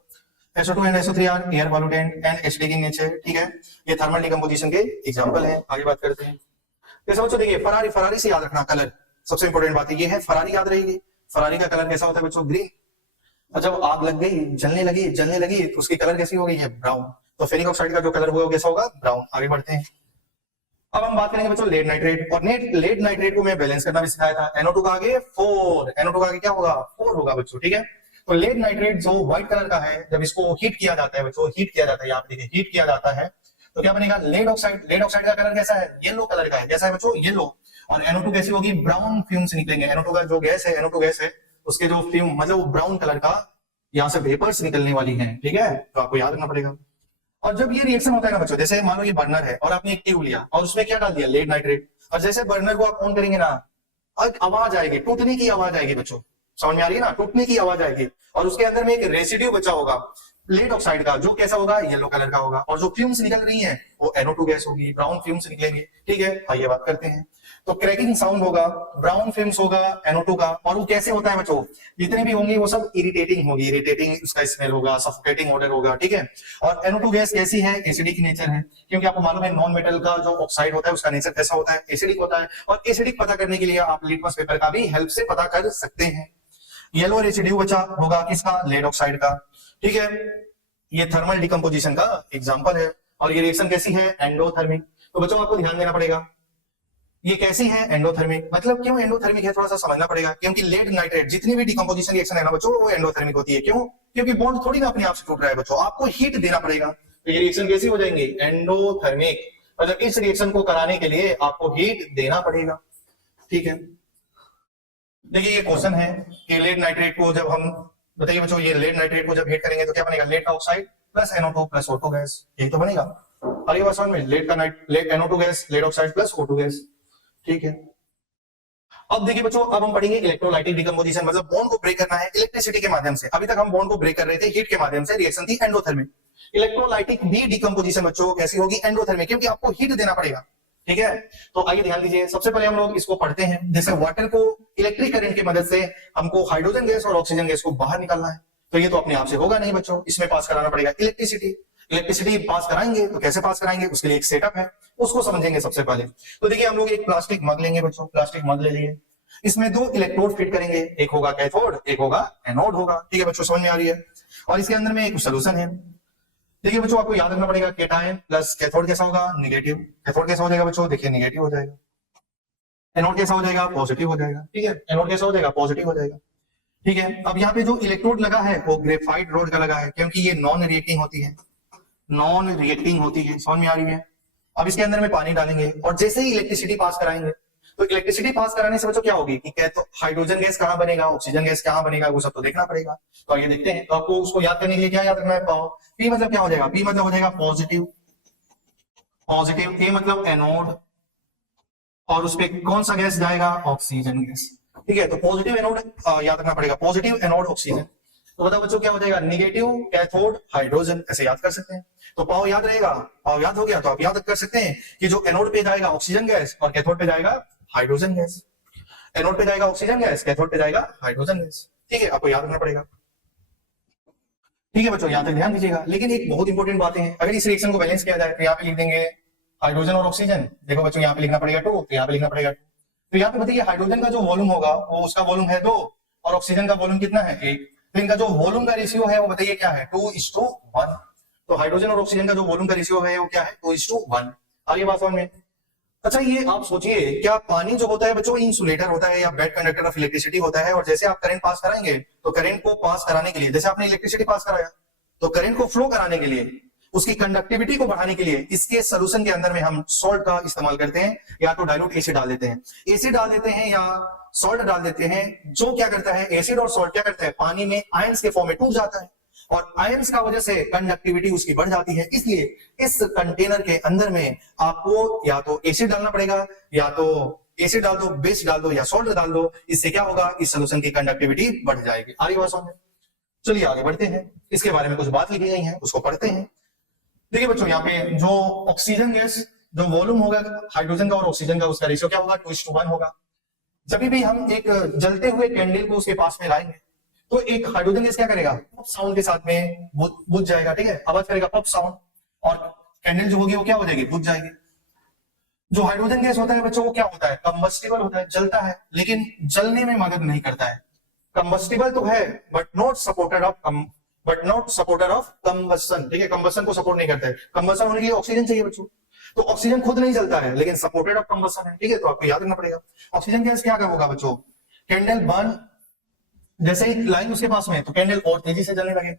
SO2 and SO3 are air pollutant and acidic in nature. ठीक है, ये थर्मल डिकम्पोजिशन के एग्जांपल है। आगे बात करते हैं। जैसे बच्चों देखिए फरारी से याद रखना कलर, सबसे इंपॉर्टेंट बात ये है, फरारी याद रहेगी। फरारी का कलर कैसा होता है बच्चों, ग्रीन। और जब आग लग गई, जलने लगी तो उसकी कलर कैसी हो गई है, ब्राउन। तो फेरिक ऑक्साइड का जो कलर होगा वो कैसा होगा, ब्राउन। आगे बढ़ते हैं। अब हम बात करेंगे बच्चों लेड नाइट्रेट, और लेड नाइट्रेट को मैं बैलेंस करना भी सिखाया था। NO2 का आगे 4, NO2 का आगे क्या होगा, 4 होगा बच्चों। ठीक है, तो लेड नाइट्रेट जो व्हाइट कलर का है, जब इसको हीट किया जाता है बच्चों, हीट किया जाता है, यहाँ पे देखिए हीट किया जाता है तो क्या बनेगा, लेड ऑक्साइड। लेड ऑक्साइड का कलर कैसा है, येलो कलर का है, कैसा है बच्चों, येलो। और NO2 कैसी होगी, ब्राउन फ्यूम्स निकलेंगे। NO2 का जो गैस है, NO2 गैस है, उसके जो फ्यूम मतलब ब्राउन कलर का यहाँ से वेपर्स निकलने वाली है। ठीक है, तो आपको याद रखना पड़ेगा। और जब ये रिएक्शन होता है ना बच्चों, जैसे मान लो ये बर्नर है और आपने एक ट्यूब लिया और उसमें क्या डाल दिया, लेड नाइट्रेट, और जैसे बर्नर को आप ऑन करेंगे ना, एक आवाज आएगी, टूटने की आवाज आएगी बच्चों, समझ में आ रही है ना, टूटने की आवाज आएगी। और उसके अंदर में एक रेसिड्यू बचा होगा लेड ऑक्साइड का, जो कैसा होगा, येलो कलर का होगा। और जो फ्यूम्स निकल रही हैं वो NO2 गैस होगी, ब्राउन फ्यूम्स निकलेंगे। ठीक है, आइए बात करते हैं। तो क्रैकिंग साउंड होगा, ब्राउन फिल्म्स होगा NO2 का, और वो कैसे होता है बच्चों, जितने भी होंगे वो सब इरिटेटिंग होगी, इरिटेटिंग उसका स्मेल होगा, सफोकेटिंग ऑडर होगा। ठीक है, और NO2 गैस कैसी है, एसिडिक नेचर है, क्योंकि आपको मालूम है नॉन मेटल का जो ऑक्साइड होता है उसका नेचर कैसा होता है, एसिडिक होता है। और एसिडिक पता करने के लिए आप लिटमस पेपर का भी हेल्प से पता कर सकते हैं। येलो रेसिड्यू बचा होगा किसका, लेड ऑक्साइड का। ठीक है, ये थर्मल डिकम्पोजिशन का एग्जांपल है। और ये रिएक्शन कैसी है, एंडोथर्मिक। तो बच्चों आपको ध्यान देना पड़ेगा, ये कैसी है, एंडोथर्मिक। मतलब क्यों एंडोथर्मिक है, थोड़ा सा समझना पड़ेगा, क्योंकि लेड नाइट्रेट जितनी भी डिकम्पोजिशन रिएक्शन है ना बच्चों, वो एंडोथर्मिक होती है। क्यों, क्योंकि बॉन्ड थोड़ी ना अपने आप से टूट रहा है बच्चों, आपको हीट देना पड़ेगा। तो ये रिएक्शन कैसी हो जाएंगे, एंडोथर्मिक। मतलब इस रिएक्शन को कराने के लिए आपको हीट देना पड़ेगा। ठीक है, देखिए ये क्वेश्चन है कि लेड नाइट्रेट को जब हम, बताइए बच्चों, ये लेड नाइट्रेट को जब हीट करेंगे तो क्या बनेगा, लेड का oxide plus NO2 plus O2 gas, यही तो बनेगा। और ये बात समझ में, लेड का NO2 gas, lead oxide plus O2 gas. ठीक है, अब देखिए बच्चों, अब हम पढ़ेंगे इलेक्ट्रोलाइटिक डिकम्पोजिशन, मतलब बॉन्ड को ब्रेक करना है इलेक्ट्रिसिटी के माध्यम से। अभी तक हम बॉन्ड को ब्रेक कर रहे थे हीट के माध्यम से, रिएक्शन थी एंडोथर्मिक। इलेक्ट्रोलाइटिक भी डिकम्पोजिशन बच्चों कैसी होगी, एंडोथर्मिक, क्योंकि आपको हीट देना पड़ेगा। ठीक है, तो आइए ध्यान दीजिए, सबसे पहले हम लोग इसको पढ़ते हैं। जैसे वाटर को इलेक्ट्रिक करंट की मदद से हमको हाइड्रोजन गैस और ऑक्सीजन गैस को बाहर निकालना है, तो ये तो अपने आप से होगा नहीं बच्चों, इसमें पास कराना पड़ेगा इलेक्ट्रिसिटी। इलेक्ट्रिसिटी पास कराएंगे तो कैसे पास कराएंगे, उसके लिए एक सेटअप है, उसको समझेंगे सबसे पहले। तो देखिए हम लोग एक प्लास्टिक मग लेंगे बच्चों, प्लास्टिक मग ले लिए, इसमें 2 इलेक्ट्रोड फिट करेंगे, एक होगा कैथोड, एक होगा एनोड होगा। ठीक है बच्चों, समझ में आ रही है। और इसके अंदर में एक सोल्यूशन है। देखिए बच्चों, आपको याद रखना पड़ेगा, केटायन प्लस कैथोड कैसा होगा, निगेटिव। कैथोड कैसा हो जाएगा बच्चों, देखिए निगेटिव हो जाएगा। एनोड कैसा हो जाएगा, पॉजिटिव हो जाएगा। ठीक है, एनोड कैसा हो जाएगा, पॉजिटिव हो जाएगा। ठीक है, अब यहाँ पे जो इलेक्ट्रोड लगा है वो ग्रेफाइट रोड का लगा है, क्योंकि ये नॉन रिएक्टिंग होती है, नॉन रिएक्टिंग होती है, समझ में आ रही है। अब इसके अंदर में पानी डालेंगे और जैसे ही इलेक्ट्रिसिटी पास कराएंगे, तो इलेक्ट्रिसिटी पास कराने से बच्चों क्या होगी कि तो हाइड्रोजन गैस कहां बनेगा, ऑक्सीजन गैस कहां बनेगा, वो सब तो देखना पड़ेगा। तो ये देखते हैं। तो आपको उसको याद करने के लिए क्या याद रखना है, पी मतलब क्या हो जाएगा, पी मतलब हो जाएगा पॉजिटिव, पॉजिटिव। ए मतलब एनोड, और उस पर कौन सा गैस जाएगा, ऑक्सीजन गैस। ठीक है, तो पॉजिटिव एनोड याद रखना पड़ेगा, पॉजिटिव एनोड ऑक्सीजन। तो बताओ बच्चों क्या हो जाएगा, निगेटिव कैथोड हाइड्रोजन, ऐसे याद कर सकते हैं। तो पाव याद रहेगा, पाव याद हो गया तो आप याद कर सकते हैं कि जो एनोड पे जाएगा ऑक्सीजन गैस और कैथोड पे जाएगा हाइड्रोजन गैस। एनोड पे जाएगा ऑक्सीजन गैस, कैथोड पे जाएगा हाइड्रोजन गैस। ठीक है, आपको याद रखना पड़ेगा। ठीक है बच्चों, यहां तक ध्यान दीजिएगा। लेकिन एक बहुत इंपॉर्टेंट बातें हैं, अगर इस रिएक्शन को बैलेंस किया जाए तो यहाँ पे लिख देंगे हाइड्रोजन और ऑक्सीजन। देखो बच्चों यहाँ पे लिखना पड़ेगा 2, तो यहाँ पे लिखना पड़ेगा 2। तो यहाँ पे बताइए हाइड्रोजन का जो वॉल्यूम होगा वो उसका वॉल्यूम है 2 और ऑक्सीजन का वॉल्यूम कितना है 1। तो इनका जो वॉल्यूम का रेशियो है वो बताइए क्या है 2:1। तो हाइड्रोजन और ऑक्सीजन का जो वॉल्यूम का रेशियो है वो क्या है 2:1। आगे बात समझ में। अच्छा ये आप सोचिए, क्या पानी जो होता है बच्चों इंसुलेटर होता है या बेड कंडक्टर ऑफ इलेक्ट्रिसिटी होता है, और जैसे आप करंट पास कराएंगे तो करंट को पास कराने के लिए, जैसे आपने इलेक्ट्रिसिटी पास कराया तो करंट को फ्लो कराने के लिए, उसकी कंडक्टिविटी को बढ़ाने के लिए इसके सोल्यूशन के अंदर में हम सॉल्ट का इस्तेमाल करते हैं, या तो डाइल्यूट एसिड डाल देते हैं, एसिड डाल देते हैं या सॉल्ट डाल देते हैं। जो क्या करता है एसिड और सॉल्ट क्या करता है, पानी में आयंस के फॉर्म में टूट जाता है और आयंस का वजह से कंडक्टिविटी उसकी बढ़ जाती है। इसलिए इस कंटेनर के अंदर में आपको या तो एसिड डालना पड़ेगा, या तो एसिड डाल दो, बेस डाल दो या सॉल्ट डाल दो। इससे क्या होगा, इस सोल्यूशन की कंडक्टिविटी बढ़ जाएगी। आगे बात समझे। चलिए आगे बढ़ते हैं, इसके बारे में कुछ बात लिखी गई है उसको पढ़ते हैं। देखिए बच्चों यहाँ पे जो ऑक्सीजन गैस जो वॉल्यूम होगा हाइड्रोजन का और ऑक्सीजन का, उसका रेशियो क्या होगा 2:1 होगा। जब भी हम एक जलते हुए कैंडल को उसके पास में लाएंगे तो एक हाइड्रोजन गैस क्या करेगा, पॉप साउंड के साथ में बुझ जाएगा। ठीक है, आवाज करेगा पॉप साउंड और कैंडल जो होगी वो क्या हो जाएगी, बुझ जाएगी। जो हाइड्रोजन गैस होता है बच्चों वो क्या होता है, कंबस्टिबल होता है, जलता है लेकिन जलने में मदद नहीं करता है। कंबस्टिबल तो है but not supporter of combustion. ठीक है, कंबसन को सपोर्ट नहीं करता है। कंबसन होने के लिए ऑक्सीजन चाहिए बच्चों, तो ऑक्सीजन खुद नहीं जलता है लेकिन सपोर्टेड ऑफ कंबसन है। ठीक है, तो आपको याद रखना पड़ेगा। ऑक्सीजन गैस क्या होगा बच्चों, कैंडल बर्न जैसे ही लाइन उसके पास में तो कैंडल और तेजी से जलने लगे,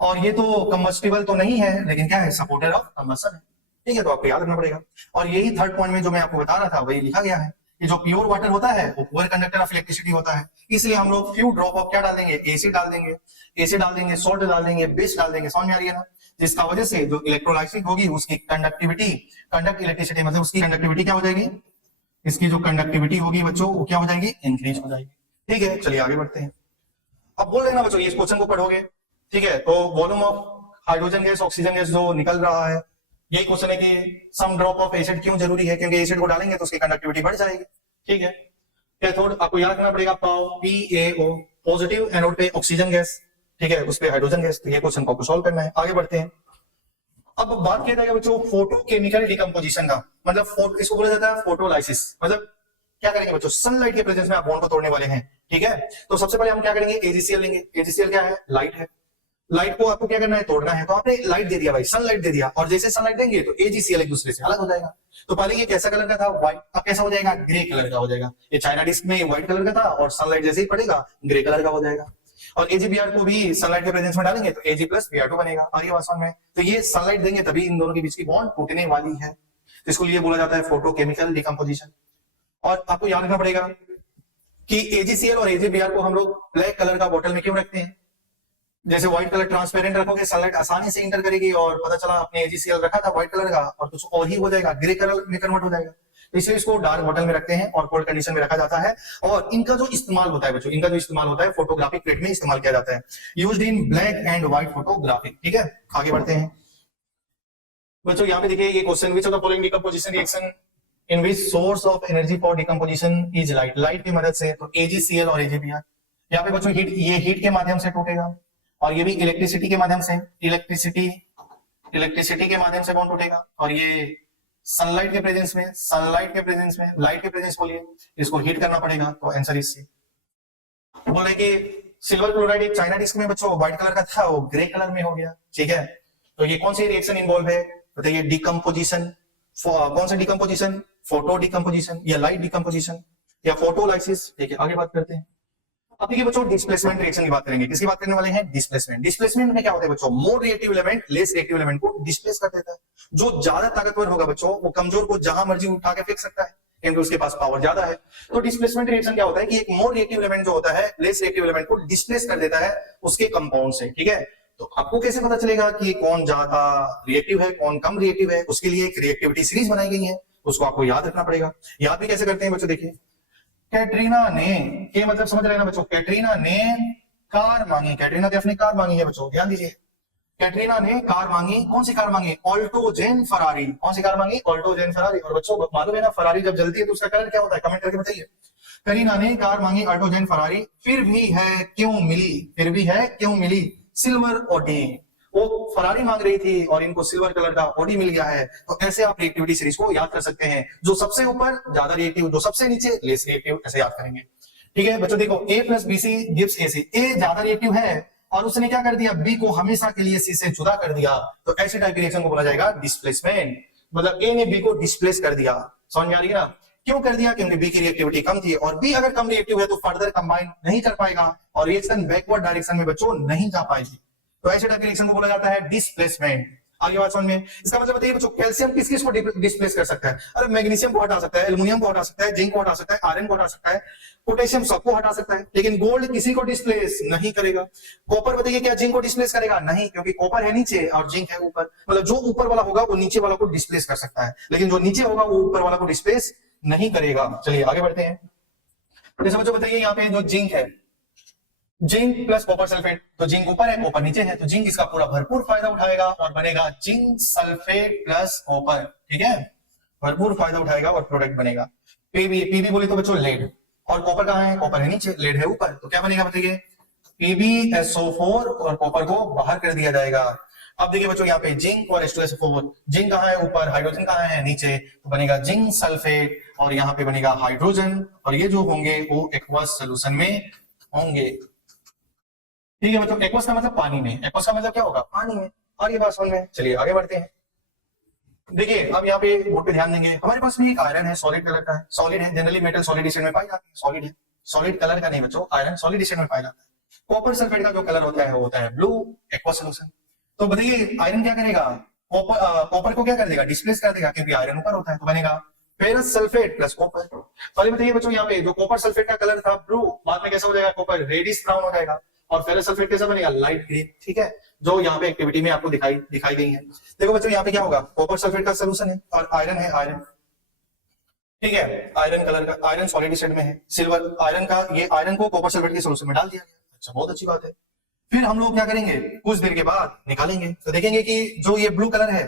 और ये तो कंबस्टिबल तो नहीं है लेकिन क्या है, सपोर्टेड ऑफ कंबसन है। ठीक है, तो आपको याद रखना पड़ेगा। और यही थर्ड पॉइंट में जो मैं आपको बता रहा था वही लिखा गया है कि जो प्योर वाटर होता है वो पुअर कंडक्टर ऑफ इलेक्ट्रिसिटी होता है। इसलिए हम लोग फ्यू ड्रॉप ऑफ क्या डाल देंगे, एसिड डाल देंगे, सॉल्ट डाल देंगे, बेस डाल देंगे। समझ में आ रही है ना, जिसका वजह से जो इलेक्ट्रोलाइसिस होगी उसकी कंडक्टिविटी, कंडक्ट इलेक्ट्रिसिटी मतलब उसकी कंडक्टिविटी क्या हो जाएगी, इसकी जो कंडक्टिविटी होगी बच्चों वो क्या हो जाएगी, इंक्रीज हो जाएगी। ठीक है, चलिए आगे बढ़ते हैं। अब बोल लेना बच्चों, इस क्वेश्चन को पढ़ोगे। ठीक है, तो volume of hydrogen gas oxygen gas जो निकल रहा है, यही क्वेश्चन है कि सम ड्रॉप ऑफ एसिड क्यों जरूरी है, क्योंकि एसिड को डालेंगे तो उसकी कंडक्टिविटी बढ़ जाएगी। ठीक है, कैथोड आपको याद रखना पड़ेगा PaO, पॉजिटिव एनोड पे ऑक्सीजन गैस, ठीक है, उस पे हाइड्रोजन गैस। तो ये क्वेश्चन को आपको सॉल्व करना है। आगे बढ़ते हैं। अब बात किया जाएगा बच्चों फोटोकेमिकल डिकम्पोजिशन का, मतलब इसको बोला जाता है फोटोलाइसिस। मतलब क्या करेंगे बच्चों, सनलाइट के प्रेजेंस में आप बॉन्ड को तोड़ने वाले हैं। ठीक है, तो सबसे पहले हम क्या करेंगे, AgCl लेंगे। AgCl क्या है, लाइट है। लाइट को आपको क्या करना है, तोड़ना है। तो आपने लाइट दे दिया भाई, सनलाइट दे दिया, और जैसे सनलाइट देंगे तो AgCl एक दूसरे से अलग हो जाएगा। तो पहले ये कैसा कलर का था, व्हाइट, अब कैसा हो जाएगा, ग्रे कलर का हो जाएगा। ये चाइना डिस्क में व्हाइट कलर का था और सनलाइट जैसे ही पड़ेगा ग्रे कलर का हो जाएगा। और AgBr को भी सनलाइट के प्रेजेंस में डालेंगे तो Ag+Br2 बनेगा। और ये वास्तव में तो ये सनलाइट देंगे तभी इन दोनों के बीच की बॉन्ड टूटने वाली है। तो इसको लिए बोला जाता है फोटोकेमिकल डिकम्पोजिशन। और आपको याद रखना पड़ेगा कि AgCl और AgBr को हम लोग ब्लैक कलर का बोतल में क्यों रखते हैं। जैसे व्हाइट कलर ट्रांसपेरेंट रखोगे सनलाइट आसानी से इंटर करेगी, और पता चला आपने AgCl रखा था व्हाइट कलर का और कुछ और ही हो जाएगा, ग्रे कलर में कन्वर्ट हो जाएगा। तो इसलिए इसको डार्क बोतल में रखते हैं और कोल्ड कंडीशन में रखा जाता है। और इनका जो इस्तेमाल होता है बच्चों, इनका जो इस्तेमाल होता है फोटोग्राफिक प्लेट में इस्तेमाल किया जाता है, used in black and white photographic. ठीक है, आगे बढ़ते हैं बच्चों। यहाँ पे देखिए ये question, which of the following decomposition reaction in which source of energy for decomposition is light. Light की मदद से, तो AgCl और AgBr। यहाँ पे बच्चों हीट, ये हीट के माध्यम से टूटेगा, और ये भी इलेक्ट्रिसिटी के माध्यम से, इलेक्ट्रिसिटी के माध्यम से बॉन्ड टूटेगा। और ये सनलाइट के प्रेजेंस में, लाइट के प्रेजेंस बोलिए, इसको हीट करना पड़ेगा। तो आंसर इज सी। बोल रहे कि सिल्वर क्लोराइड एक चाइना डिस्क में बच्चों व्हाइट कलर का था, वो ग्रे कलर में हो गया। ठीक है, तो ये कौन सी रिएक्शन इन्वॉल्व है, बताइए, डिकम्पोजिशन। कौन सा डिकम्पोजिशन, फोटो डिकम्पोजिशन या लाइट डिकम्पोजिशन या फोटोलाइसिस। ठीक है, आगे बात करते हैं। अब देखिए बच्चों डिस्प्लेसमेंट रिएक्शन की बात करेंगे। किसकी बात करने वाले हैं, डिस्प्लेसमेंट। डिस्प्लेसमेंट में क्या होता है बच्चों, more reactive element less reactive element को डिस्प्लेस कर देता है। जो ज्यादा ताकतवर होगा बच्चों वो कमजोर को जहां मर्जी उठा के फेंक सकता है, क्योंकि उसके पास पावर ज्यादा है। तो डिस्प्लेसमेंट रिएक्शन क्या होता है कि एक मोर रिएक्टिव एलिमेंट जो होता है लेस रिएक्टिव एलिमेंट को डिस्प्लेस कर देता है उसके कंपाउंड से। ठीक है, तो आपको कैसे पता चलेगा कि कौन ज्यादा रिएक्टिव है, कौन कम रिएक्टिव है, उसके लिए एक रिएक्टिविटी सीरीज बनाई गई है, उसको आपको याद रखना पड़ेगा। याद भी कैसे करते हैं बच्चों, देखिए कैटरीना ने, के मतलब समझ रहे हैं ना बच्चों, कैटरीना ने कार मांगी, कैटरीना कैफ ने कार मांगी है बच्चों, ध्यान दीजिए। कैटरीना ने कार मांगी, कौन सी कार मांगी? ऑल्टोजेन फरारी। कौन सी कार मांगी? ऑल्टोजेन फरारी। और बच्चों मालूम है ना, फरारी जब जलती है तो उसका कलर क्या होता है? कमेंट करके बताइए। करीना ने कार मांगी ऑल्टोजेन फरारी, फिर भी है क्यों मिली? फिर भी है क्यों मिली? Silver Audi. वो फरारी मांग रही थी और इनको सिल्वर कलर का ऑडी मिल गया है। तो ऐसे आप रिएक्टिविटी सीरीज को याद कर सकते हैं। जो सबसे ऊपर ज्यादा रिएक्टिव, जो सबसे नीचे लेस रिएक्टिव, ऐसे याद करेंगे। ठीक है बच्चों, देखो A plus BC gives AC। ए ज्यादा रिएक्टिव है और उसने क्या कर दिया? बी को हमेशा के लिए सी से जुदा कर दिया। तो ऐसे टाइप की रिएक्शन को बोला जाएगा डिस्प्लेसमेंट। मतलब ए ने बी को डिस्प्लेस कर दिया। समझ में आ रही है ना? क्यों कर दिया? क्योंकि बी की रिएक्टिविटी कम थी और बी अगर कम रिएक्टिव है तो फर्दर कंबाइन नहीं कर पाएगा और रिएक्शन बैकवर्ड डायरेक्शन में बच्चों नहीं जा पाएगी। तो ऐसे टाइप की रिएक्शन को बोला जाता है डिस्प्लेसमेंट। आगे बात समझ में? इसका मतलब बताइए बच्चों, कैल्शियम किस किस को डिस्प्लेस कर सकता है? अरे मैग्नीशियम को हटा सकता है, एल्युमिनियम को हटा सकता है, जिंक को हटा सकता है, आयरन को हटा सकता है, पोटेशियम सबको हटा सकता है, लेकिन गोल्ड किसी को डिस्प्लेस नहीं करेगा। कॉपर बताइए क्या जिंक को डिस्प्लेस करेगा? नहीं, क्योंकि कॉपर है नीचे और जिंक है ऊपर। मतलब जो ऊपर वाला होगा वो नीचे वाला को डिस्प्लेस कर सकता है, लेकिन जो नीचे होगा वो ऊपर वाला को डिस्प्लेस नहीं करेगा। चलिए आगे बढ़ते हैं। जैसे बच्चों बताइए यहाँ पे जो जिंक है, जिंक प्लस कॉपर सल्फेट, तो जिंक ऊपर है कॉपर नीचे है, तो जिंक इसका पूरा भरपूर फायदा उठाएगा और बनेगा जिंक सल्फेट प्लस कॉपर। ठीक है, भरपूर फायदा उठाएगा और प्रोडक्ट बनेगा। पीबी बोले तो बच्चों लेड, और कॉपर कहाँ है? कॉपर है नीचे, लेड है ऊपर, तो क्या बनेगा बताइए? PbSO4 और कॉपर को बाहर कर दिया जाएगा। अब देखिए बच्चों यहाँ पे जिंक और H2SO4, जिंक कहाँ है? ऊपर, हाइड्रोजन कहाँ है? नीचे, तो बनेगा जिंक सल्फेट और यहाँ पे बनेगा हाइड्रोजन, और ये जो होंगे वो एक्वस सोल्यूशन में होंगे। ठीक है बच्चों, एक्वस का मतलब पानी में, एक्वस का मतलब क्या होगा? पानी में। और ये बात समझ में? चलिए आगे बढ़ते हैं। देखिए अब यहाँ पे बोर्ड पे ध्यान देंगे, हमारे पास में एक आयरन है, सॉलिड कलर का है, सॉलिड है, जनरली मेटल सॉलिड स्टेट में पाई जाती है, सॉलिड है, सॉलिड कलर का नहीं बच्चों, आयरन सॉलिड स्टेट में पाया जाता है। कॉपर सल्फेट का जो कलर होता है वो होता है ब्लू, एक्वस सोल्यूशन। तो बताइए आयरन क्या करेगा? कॉपर को क्या कर देगा? डिस्प्लेस कर देगा, क्योंकि आयरन ऊपर होता है, तो बनेगा फेरस सल्फेट प्लस कॉपर। पहले बताइए बच्चों यहाँ पे जो कॉपर सल्फेट का कलर था ब्लू, बाद में कैसा हो जाएगा? कॉपर रेडिश ब्राउन हो जाएगा, और फेरस सल्फेट कैसा बनेगा? Light green. ठीक है, जो यहाँ पे एक्टिविटी में आपको दिखाई गई है। देखो बच्चों यहाँ पे क्या होगा? कॉपर सल्फेट का सोल्यूशन है और आयरन है, आयरन। ठीक है, आयरन कलर का, आयरन सॉलिड स्टेट में है, सिल्वर आयरन का, ये आयरन को कॉपर सल्फेट के सोल्यूशन में डाल दिया गया। अच्छा, बहुत अच्छी बात है। फिर हम लोग क्या करेंगे? कुछ देर के बाद निकालेंगे तो देखेंगे कि जो ये ब्लू कलर है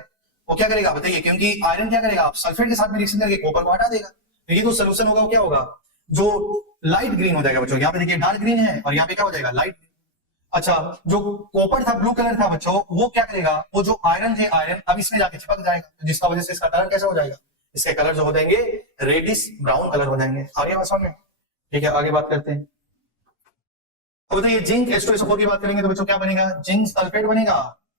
वो क्या करेगा बताइए? क्योंकि आयरन क्या करेगा? आप सल्फेट के साथ में रिएक्शन करके कॉपर को हटा देगा, तो ये जो सोल्यूशन होगा वो क्या होगा? जो लाइट ग्रीन हो जाएगा बच्चों। यहाँ पे देखिए डार्क ग्रीन है और यहाँ पे क्या हो जाएगा? लाइट। अच्छा, जो कॉपर था, ब्लू कलर था बच्चों, वो क्या करेगा? वो जो आयरन है, आयरन अब इसमें जाके चिपक जाएगा, जिसका वजह से इसका कलर कैसा हो जाएगा? इसके कलर जो हो जाएंगे रेडिश ब्राउन कलर हो जाएंगे। आगे बात समझ में? ठीक है, आगे बात करते हैं। तो बताइए जिंक H2SO4 की बात करेंगे तो बच्चों क्या बनेगा? जिंक सल्फेट बनेगा,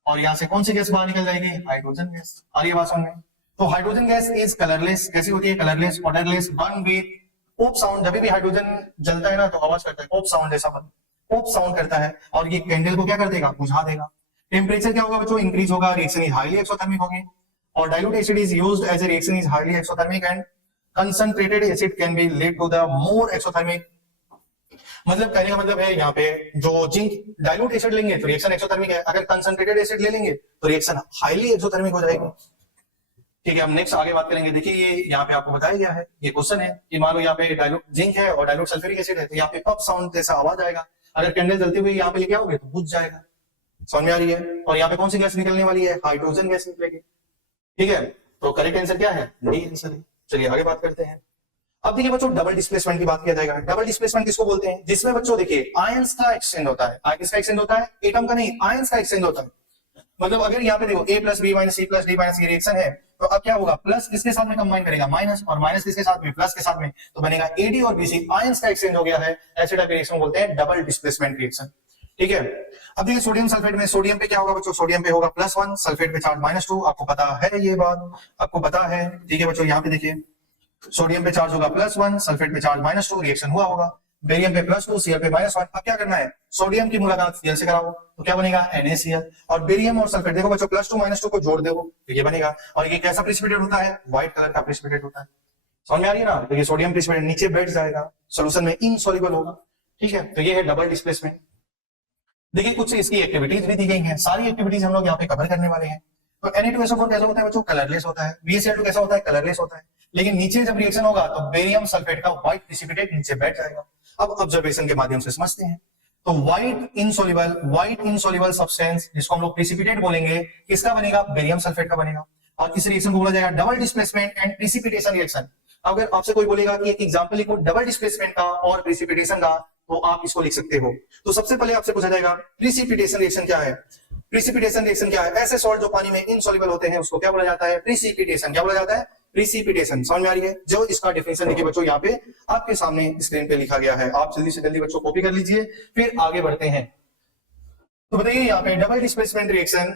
और यहाँ से कौन सी गैस बाहर निकल जाएगी? Hydrogen gas. आगे बात समझ में? तो हाइड्रोजन गैस इज कलरलेस। कैसी होती है? Colourless, odourless, burn with pop sound. जब भी हाइड्रोजन जलता है ना तो आवाज करता है, पॉप साउंड जैसा पॉप साउंड करता है, और ये कैंडल को क्या कर देगा? बुझा देगा। टेम्परेचर क्या होगा बच्चों? इंक्रीज होगा, रिएक्शन इज हाईली एक्सोथर्मिक होगी, और dilute acid is used as a reaction is highly exothermic, and concentrated acid can be lead to the more exothermic. मतलब कहने का मतलब है यहाँ पे जो जिंक डाइल्यूट एसिड लेंगे तो रिएक्शन एक्सोथर्मिक है, अगर कंसंट्रेटेड एसिड ले लेंगे तो रिएक्शन हाईली एक्सोथर्मिक हो जाएगी। ठीक है, हम नेक्स्ट आगे बात करेंगे। देखिए ये यहाँ पे आपको बताया गया है, ये क्वेश्चन है कि मान लो यहाँ पे डाइल्यूट जिंक है और डाइल्यूट सल्फ्यूरिक एसिड है, तो यहाँ पे पॉप साउंड जैसा आवाज आएगा। अगर कैंडल जलती हुई यहाँ पे लेके आओगे तो बुझ जाएगा। समझ में आ रही है? और यहाँ पे कौन सी गैस निकलने वाली है? हाइड्रोजन गैस निकलेगी। ठीक है, तो करेक्ट आंसर क्या है? डी आंसर है। चलिए आगे बात करते हैं। अब देखिए बच्चों डबल डिस्प्लेसमेंट की बात किया जाएगा। डबल डिस्प्लेसमेंट किसको बोलते हैं? जिसमें बच्चों देखिए आयंस का एक्सचेंज होता है। किसका एक्सचेंज होता है? एटम का नहीं, आयंस का एक्सचेंज होता है। मतलब अगर यहाँ पे देखो A plus B minus C plus D minus ये रिएक्शन है, तो अब क्या होगा? प्लस किसके साथ में कंबाइन करेगा? माइनस, और माइनस किसके साथ में? प्लस के साथ में, तो बनेगा AD और BC। आयंस का एक्सचेंज हो गया है, ऐसे टाइप रिएक्शन बोलते हैं डबल डिस्प्लेसमेंट रिएक्शन। ठीक है, अब देखिए सोडियम सल्फेट में, सोडियम पे क्या होगा बच्चों? सोडियम पे होगा +1, सल्फेट पे चार्ज -2। आपको पता है ये बात, आपको पता है। ठीक है बच्चों, यहाँ पे देखिए सोडियम पे चार्ज होगा +1, सल्फेट पे चार्ज -2, रिएक्शन हुआ होगा। बेरियम पे +2, Cl पे -1। अब क्या करना है? सोडियम की मुलाकात Cl से कराओ, तो क्या बनेगा? NaCl। और बेरियम और सल्फेट देखो बच्चों +2 -2 को जोड़ दो तो ये बनेगा, और ये कैसा प्रेसिपिटेट होता है? व्हाइट कलर का प्रेसिपिटेट होता है। समझ में आ रही है ना? तो ये सोडियम प्रेसिपिटेट नीचे बैठ जाएगा, सॉल्यूशन में इनसॉल्युबल होगा। ठीक है, तो ये है डबल डिस्प्लेसमेंट। देखिए कुछ इसकी एक्टिविटीज भी दी गई हैं, सारी एक्टिविटीज हम लोग यहाँ पे कवर करने वाले हैं। तो Na2SO4 कैसा होता है बच्चों? कलरलेस होता है। BaCl2 कैसा होता है? कलरलेस होता है। लेकिन नीचे जब रिएक्शन होगा तो बेरियम सल्फेट का व्हाइट प्रेसिपिटेट नीचे बैठ जाएगा। अब ऑब्जर्वेशन के माध्यम से समझते हैं। तो व्हाइट इनसॉल्युबल सब्सटेंस जिसको हम लोग प्रिसिपिटेट बोलेंगे, किसका बनेगा? बेरियम सल्फेट का बनेगा। और इस रिएक्शन को बोला जाएगा double displacement and precipitation reaction. अगर आपसे कोई बोलेगा कि एक एग्जांपल लिखो डबल डिस्प्लेसमेंट का और प्रिसिपिटेशन का, तो आप इसको लिख सकते हो। तो सबसे पहले आपसे पूछा जाएगा प्रिसिपिटेशन रिएक्शन क्या है। प्रिसिपिटेशन रिएक्शन क्या है? ऐसे सॉल्ट जो पानी में इनसॉल्युबल होते हैं उसको क्या बोला जाता है? प्रिसिपिटेशन। क्या बोला जाता है? प्रिसिपिटेशन। समझ में आ रही है? जो इसका डेफिनेशन देखिए बच्चों, यहाँ पे आपके सामने स्क्रीन पे लिखा गया है, आप जल्दी से जल्दी बच्चों कॉपी कर लीजिए, फिर आगे बढ़ते हैं। तो बताइए यहाँ पे double displacement reaction,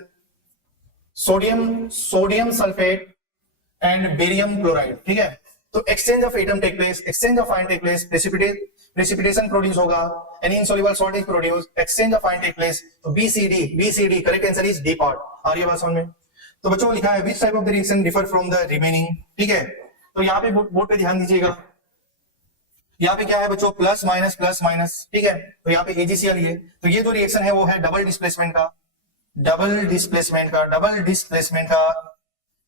sodium sulphate and barium chloride, ठीक है। तो exchange of atom take place, exchange of ion take place, precipitation produce होगा, an insoluble salt is produce, exchange of ion take place. तो BCD correct answer is D part. आ रही है बात समझ में? तो बच्चों लिखा है which type of the reaction differ from the remaining, ठीक है। तो यहाँ पे बोर्ड पे ध्यान दीजिएगा, यहाँ पे क्या है बच्चों? प्लस माइनस, ठीक है। तो यहाँ पे AgCl है, तो ये जो रिएक्शन है वो है डबल डिस्प्लेसमेंट का,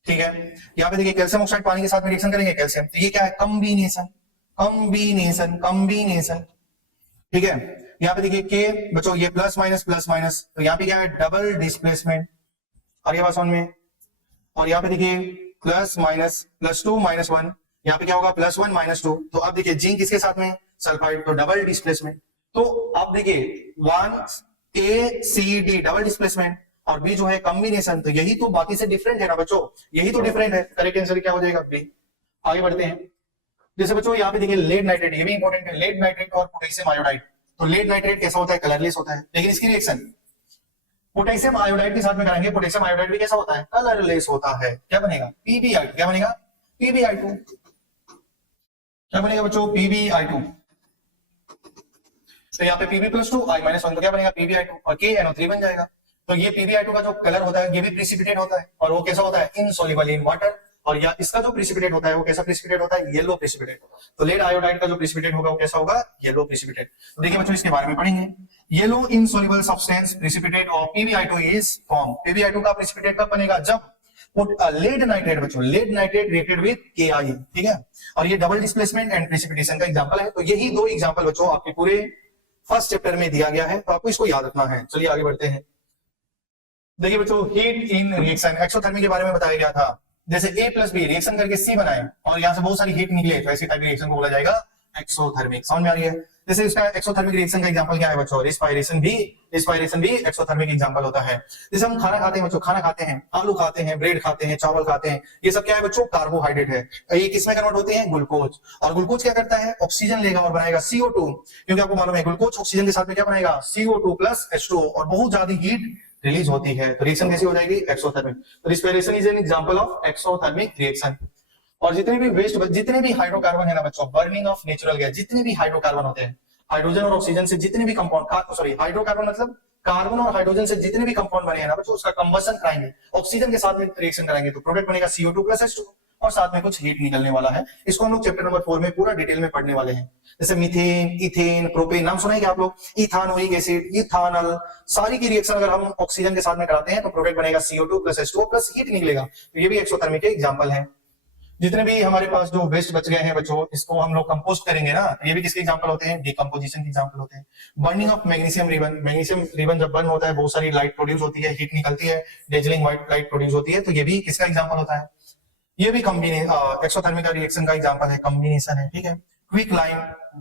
ठीक है। यहाँ पे देखिए कैल्शियम ऑक्साइड पानी के साथ में रिएक्शन करेंगे कैल्शियम, तो ये क्या है? कॉम्बिनेशन, ठीक है। यहाँ पे देखिए के बच्चों ये प्लस माइनस, तो यहाँ पे क्या है? Double displacement. आ रही है बात समझ में? और यहाँ पे देखिए प्लस माइनस +2 -1, यहाँ पे क्या होगा? +1 -2। तो अब देखिए जिंक किसके साथ में? सल्फाइड, तो डबल डिस्प्लेसमेंट। तो आप देखिए 1ACD डबल डिस्प्लेसमेंट और बी जो है कॉम्बिनेशन, तो यही तो बाकी से डिफरेंट है ना बच्चों, यही तो डिफरेंट है। करेक्ट आंसर क्या हो जाएगा? बी। आगे बढ़ते हैं। जैसे बच्चों यहाँ पे देखिए लेड नाइट्रेट, ये भी इंपॉर्टेंट है, लेड नाइट्रेट और पोटेशियम आयोडाइड। तो लेड नाइट्रेट कैसा होता है? कलरलेस होता है, लेकिन इसकी रिएक्शन पोटेशियम आयोडाइड के साथ में कराएंगे, पोटेशियम आयोडाइड भी कैसा होता है? कलरलेस होता है। क्या बनेगा? PbI2। क्या बनेगा? PbI2। क्या बनेगा बच्चों? PbI2। तो यहाँ पे Pb+2 I-1, तो क्या बनेगा? PbI2 और KNO3 बन जाएगा। तो ये PbI2 का जो कलर होता है ये भी प्रिसिपिटेट होता है, और वो कैसा होता है? Insoluble in water. और या इसका जो प्रिसिपिटेट होता है वो कैसा प्रिसिपिटेट होता है? Yellow precipitate. तो लेड आयोडाइड का जो प्रिसिपिटेट होगा वो कैसा होगा? Yellow precipitate. तो देखिए बच्चों इसके बारे में पढ़ेंगे। Yellow insoluble substance precipitate of PbI2 is form. PbI2 का प्रिसिपिटेट कब बनेगा? जब लेड नाइट्रेट बच्चों, lead nitrate reacted with KI, ठीक है। और ये डबल डिस्प्लेसमेंट एंड प्रिसिपिटेशन का एग्जांपल है। तो यही दो एग्जांपल बच्चों आपके पूरे फर्स्ट चैप्टर में दिया गया है, तो आपको इसको याद रखना है। चलिए आगे बढ़ते हैं। देखिए बच्चों हीट इन रिएक्शन, एक्सोथर्मी के बारे में बताया गया था। जैसे A+B रिएक्शन करके C बनाए और यहाँ से बहुत सारी हीट निकले, तो ऐसी टाइप की रिएक्शन को बोला जाएगा एक्सोथर्मिक। समझ में आ रही है? जैसे इसका एक्सोथर्मिक रिएक्शन का एग्जांपल क्या है बच्चों? रिस्पायरेशन भी एक्सोथर्मिक एग्जांपल होता है। जैसे हम खाना खाते हैं बच्चों, खाना खाते हैं, आलू खाते हैं, ब्रेड खाते हैं, चावल खाते हैं, ये सब क्या है बच्चों? कार्बोहाइड्रेट है। ये किसमें कन्वर्ट होते हैं? ग्लूकोज। और ग्लूकोज क्या करता है? ऑक्सीजन लेगा और बनाएगा CO2, क्योंकि आपको मालूम है ग्लूकोज ऑक्सीजन के साथ में क्या बनाएगा? CO2 + H2O, और बहुत ज्यादा हीट रिलीज होती है। तो रिएक्शन कैसी हो जाएगी? एक्सोथर्मिक। तो respiration is an example of exothermic reaction. और जितने भी वेस्ट, जितने भी हाइड्रोकार्बन है ना बच्चों, बर्निंग ऑफ नेचुरल गैस, जितने भी हाइड्रोकार्बन होते हैं, हाइड्रोजन और ऑक्सीजन से जितने भी कंपाउंड, सॉरी हाइड्रोकार्बन मतलब कार्बन और हाइड्रोजन से जितने भी कंपाउंड बने हैं ना बच्चों, उसका कंबशन कराएंगे, ऑक्सीजन के साथ में रिएक्शन कराएंगे, तो प्रोडक्ट बनेगा CO2 + H2O, और साथ में कुछ हीट निकलने वाला है। इसको हम लोग चैप्टर नंबर 4 में पूरा डिटेल में पढ़ने वाले हैं। जैसे मीथेन, इथेन, प्रोपेन, नाम सुना है क्या आप लोग? इथानोइक एसिड, इथानल, सारी की रिएक्शन अगर हम ऑक्सीजन के साथ में कराते हैं तो प्रोडक्ट बनेगा CO2 + H2O प्लस हीट निकलेगा। तो ये भी एक्सोथर्मिक के एग्जांपल है। जितने भी हमारे पास जो वेस्ट बच गए हैं बच्चों, इसको हम लोग कंपोस्ट करेंगे ना, ये भी किसके एग्जांपल होते हैं? डिकम्पोजिशन के एग्जांपल होते हैं। Burning of magnesium ribbon, magnesium ribbon जब बर्न होता है बहुत सारी लाइट प्रोड्यूस होती है, हीट निकलती है, डेजलिंग व्हाइट लाइट प्रोड्यूस होती है, तो ये भी किसका एग्जांपल होता है? ये भी एक्सोथर्मिक का रिएक्शन का एग्जांपल है, कॉम्बिनेशन है, ठीक है। क्विक लाइम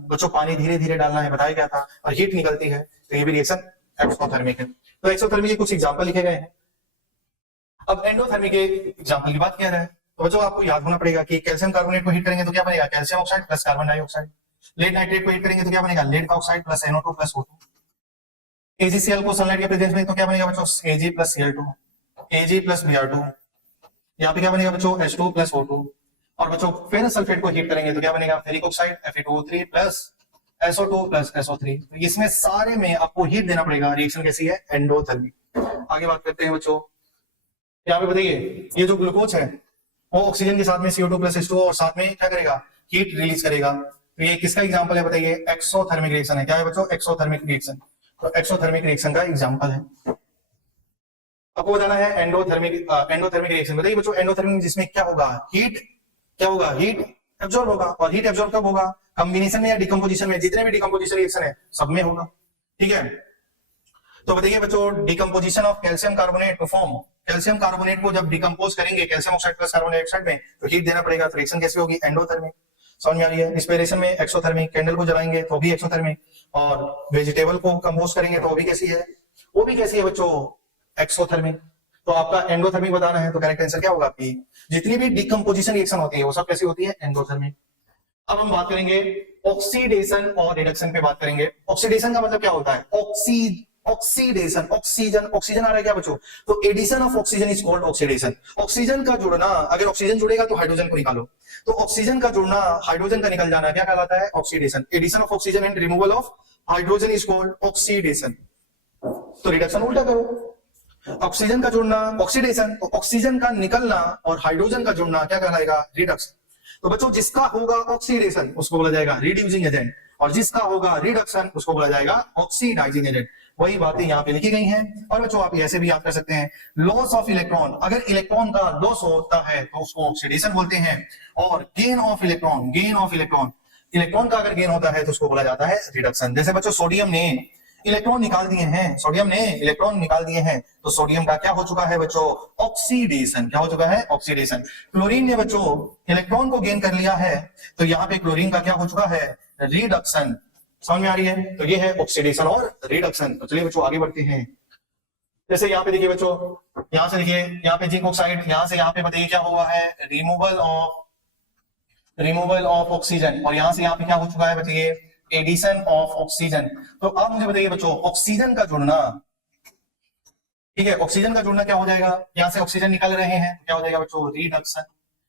बच्चों, पानी धीरे धीरे डालना है, बताया गया था, और हीट निकलती है, तो ये भी रिएक्शन एक्सोथर्मिक है। तो एक्सोथर्मिक के कुछ एग्जांपल लिखे गए हैं। अब एंडोथर्मिक के एग्जांपल की बात किया जाए तो बच्चों आपको याद होना पड़ेगा कि कैल्शियम कार्बोनेट को हीट करेंगे तो क्या बनेगा? Calcium oxide + carbon dioxide. Lead nitrate को हीट करेंगे तो क्या बनेगा? लेड का ऑक्साइड + NO2 + O2। AgCl को सनलाइट के प्रेजेंस में तो क्या बनेगा बच्चों? Ag + Cl2, Ag + Br2। यहाँ पे क्या बनेगा बच्चों? H2 + O2। और बच्चों फेरस सल्फेट को हीट करेंगे तो क्या बनेगा? Ferric oxide Fe2O3 + SO2 + SO3। तो इसमें सारे में आपको हीट देना पड़ेगा। रिएक्शन कैसी है? एंडोथर्मिक। आगे बात करते हैं बच्चों। यहाँ पे बताइए ये जो ग्लूकोज है वो ऑक्सीजन के साथ में CO2 + H2O और साथ में क्या करेगा? हीट रिलीज करेगा। तो ये किसका एग्जांपल है बताइए? एक्सोथर्मिक रिएक्शन है। क्या है बच्चों? Exothermic reaction. तो एक्सोथर्मिक रिएक्शन का एग्जांपल है। आपको बताना है एंडोथर्मिक रिएक्शन। बताइए बच्चों एंडोथर्मिक जिसमें क्या होगा? हीट क्या होगा? हीट एब्जॉर्ब होगा। और हीट एब्जॉर्ब कब होगा? कॉम्बिनेशन में या डिकम्पोजिशन में? जितने भी डिकम्पोजिशन रिएक्शन है सब में होगा। ठीक है। तो बताइए बच्चों, decomposition of calcium carbonate to form, calcium carbonate को जब डिकम्पोज करेंगे calcium oxide plus carbon dioxide में, तो हीट देना पड़ेगा। तो रिएक्शन कैसी होगी? एंडोथर्मिक। समझ में आ रही है? रिस्पिरेशन में एक्सोथर्मिक, कैंडल को जलाएंगे तो भी एक्सोथर्मिक, और वेजिटेबल को कंपोज करेंगे तो वो भी कैसी है? वो भी कैसी है बच्चों? एक्सोथर्मिक। तो आपका एंडोथर्मिक बताना है, तो करेक्ट आंसर क्या होगा आपकी? जितनी भी डिकम्पोजिशन रिएक्शन होती है वो सब कैसी होती है? एंडोथर्मिक। अब हम बात करेंगे ऑक्सीडेशन और रिडक्शन पे बात करेंगे। ऑक्सीडेशन का मतलब क्या होता है? ऑक्सीडेशन, ऑक्सीजन, ऑक्सीजन आ रहा है क्या बच्चों? तो addition of oxygen is called oxidation. Oxygen का जुड़ना, अगर ऑक्सीजन जुड़ेगा तो हाइड्रोजन को निकालो, तो ऑक्सीजन का जुड़ना हाइड्रोजन का निकल जाना क्या कहलाता है? Oxidation. Addition of oxygen and removal of hydrogen is called oxidation. तो रिडक्शन उल्टा करो, ऑक्सीजन का जुड़ना ऑक्सीडेशन, तो ऑक्सीजन का निकलना और हाइड्रोजन का जुड़ना क्या कहलाएगा? रिडक्शन। तो बच्चों जिसका होगा ऑक्सीडेशन उसको बोला जाएगा रिड्यूसिंग एजेंट, और जिसका होगा रिडक्शन उसको बोला जाएगा ऑक्सीडाइजिंग एजेंट। वही बातें यहाँ पे लिखी गई हैं। और बच्चों आप ऐसे भी याद कर सकते हैं, लॉस ऑफ इलेक्ट्रॉन, अगर इलेक्ट्रॉन का लॉस होता है तो उसको ऑक्सीडेशन बोलते हैं, और gain of electron, gain of electron, electron का अगर गेन होता है तो उसको बोला जाता है रिडक्शन। जैसे बच्चों सोडियम ने इलेक्ट्रॉन निकाल दिए हैं, सोडियम ने इलेक्ट्रॉन निकाल दिए हैं, तो सोडियम का क्या हो चुका है बच्चों? ऑक्सीडेशन। क्या हो चुका है? ऑक्सीडेशन। क्लोरीन ने बच्चों इलेक्ट्रॉन को गेन कर लिया है, तो यहाँ पे क्लोरीन का क्या हो चुका है? रिडक्शन। समझ में आ रही है? तो ये है ऑक्सीडेशन और रिडक्शन। तो चलिए बच्चों आगे बढ़ते हैं। जैसे यहाँ पे देखिए बच्चों, यहाँ से देखिए, यहाँ पे जिंक ऑक्साइड, यहाँ से यहाँ पे बताइए क्या हुआ है? रिमूवल ऑफ ऑक्सीजन, और यहाँ से यहाँ पे क्या हो चुका है बताइए? Addition of oxygen. तो आप मुझे बताइए बच्चों, ऑक्सीजन का जुड़ना, ठीक है, ऑक्सीजन का जुड़ना क्या हो जाएगा? यहाँ से ऑक्सीजन निकल रहे हैं क्या हो जाएगा बच्चों? रिडक्शन।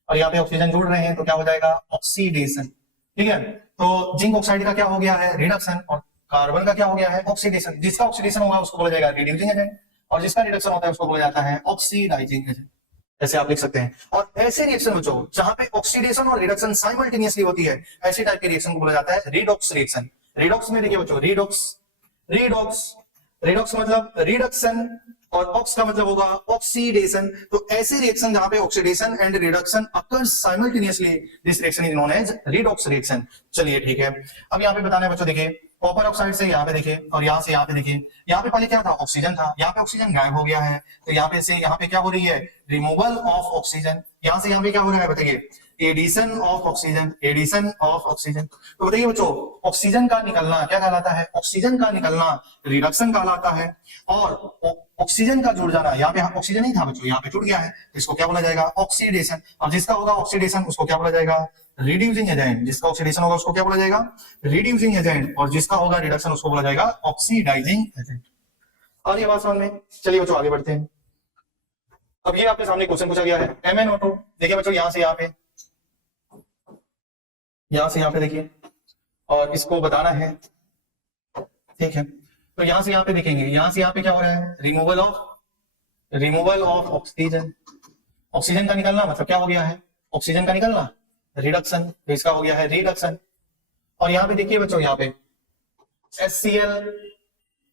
और यहाँ पे ऑक्सीजन जुड़ रहे हैं तो क्या हो जाएगा? ऑक्सीडेशन। ठीक है, तो जिंक ऑक्साइड का क्या हो गया है? रिडक्शन, और कार्बन का क्या हो गया है? ऑक्सीडेशन। जिसका ऑक्सीडेशन होगा उसको बोला जाएगा रिड्यूसिंग एजेंट, और जिसका रिडक्शन होता है उसको बोला जाता है ऑक्सीडाइजिंग एजेंट। ऐसे आप लिख सकते हैं। और ऐसे रिएक्शन बच्चों जहां पे ऑक्सीडेशन और रिडक्शन साइमल्टेनियसली होती है, ऐसे टाइप के रिएक्शन को बोला जाता है रिडॉक्स रिएक्शन। रिडॉक्स में देखिए बच्चों, रिडॉक्स, रिडॉक्स, रिडॉक्स मतलब रिडक्शन, और ऑक्स का मतलब होगा ऑक्सीडेशन। तो ऐसे रिएक्शन जहां पे oxidation and reduction occurs simultaneously, this reaction is known as redox reaction. चलिए ठीक है, अब यहाँ पे बताना है बच्चों, देखिए कॉपर ऑक्साइड से यहाँ पे देखिए, और यहाँ से यहाँ पे देखिए, यहाँ पे पहले क्या था? ऑक्सीजन था, यहाँ पे ऑक्सीजन गायब हो गया है, तो यहाँ पे से यहाँ पे क्या हो रही है? Removal of oxygen. यहाँ से यहाँ पे क्या हो रहा है बताइए? Addition of oxygen, addition of oxygen. तो बताइए बच्चों, ऑक्सीजन का निकलना क्या कहलाता है? ऑक्सीजन का निकलना रिडक्शन कहलाता है, और ऑक्सीजन का जुड़ जाना, यहाँ पे ऑक्सीजन नहीं था बच्चों, यहाँ पे जुड़ गया है, तो इसको क्या बोला जाएगा? ऑक्सीडेशन। और जिसका होगा ऑक्सीडेशन उसको क्या बोला जाएगा? Reducing agent. जिसका ऑक्सीडेशन होगा उसको क्या बोला जाएगा? रिड्यूसिंग एजेंट, और जिसका होगा रिडक्शन उसको बोला जाएगा ऑक्सीडाइजिंग एजेंट। और ये बात समझ में? चलिए बच्चों आगे बढ़ते हैं। अब ये आपके सामने क्वेश्चन पूछा गया है MnO2। देखिए बच्चों, यहाँ से यहाँ पे, यहाँ से यहाँ पे देखिए, और इसको बताना है, ठीक है। तो यहाँ से यहाँ पे देखेंगे, यहाँ से यहाँ पे क्या हो रहा है? Removal of oxygen. ऑक्सीजन का निकलना मतलब क्या हो गया है? ऑक्सीजन का निकलना रिडक्शन, तो इसका हो गया है रिडक्शन। और यहाँ पे देखिए बच्चों, यहाँ पे HCl,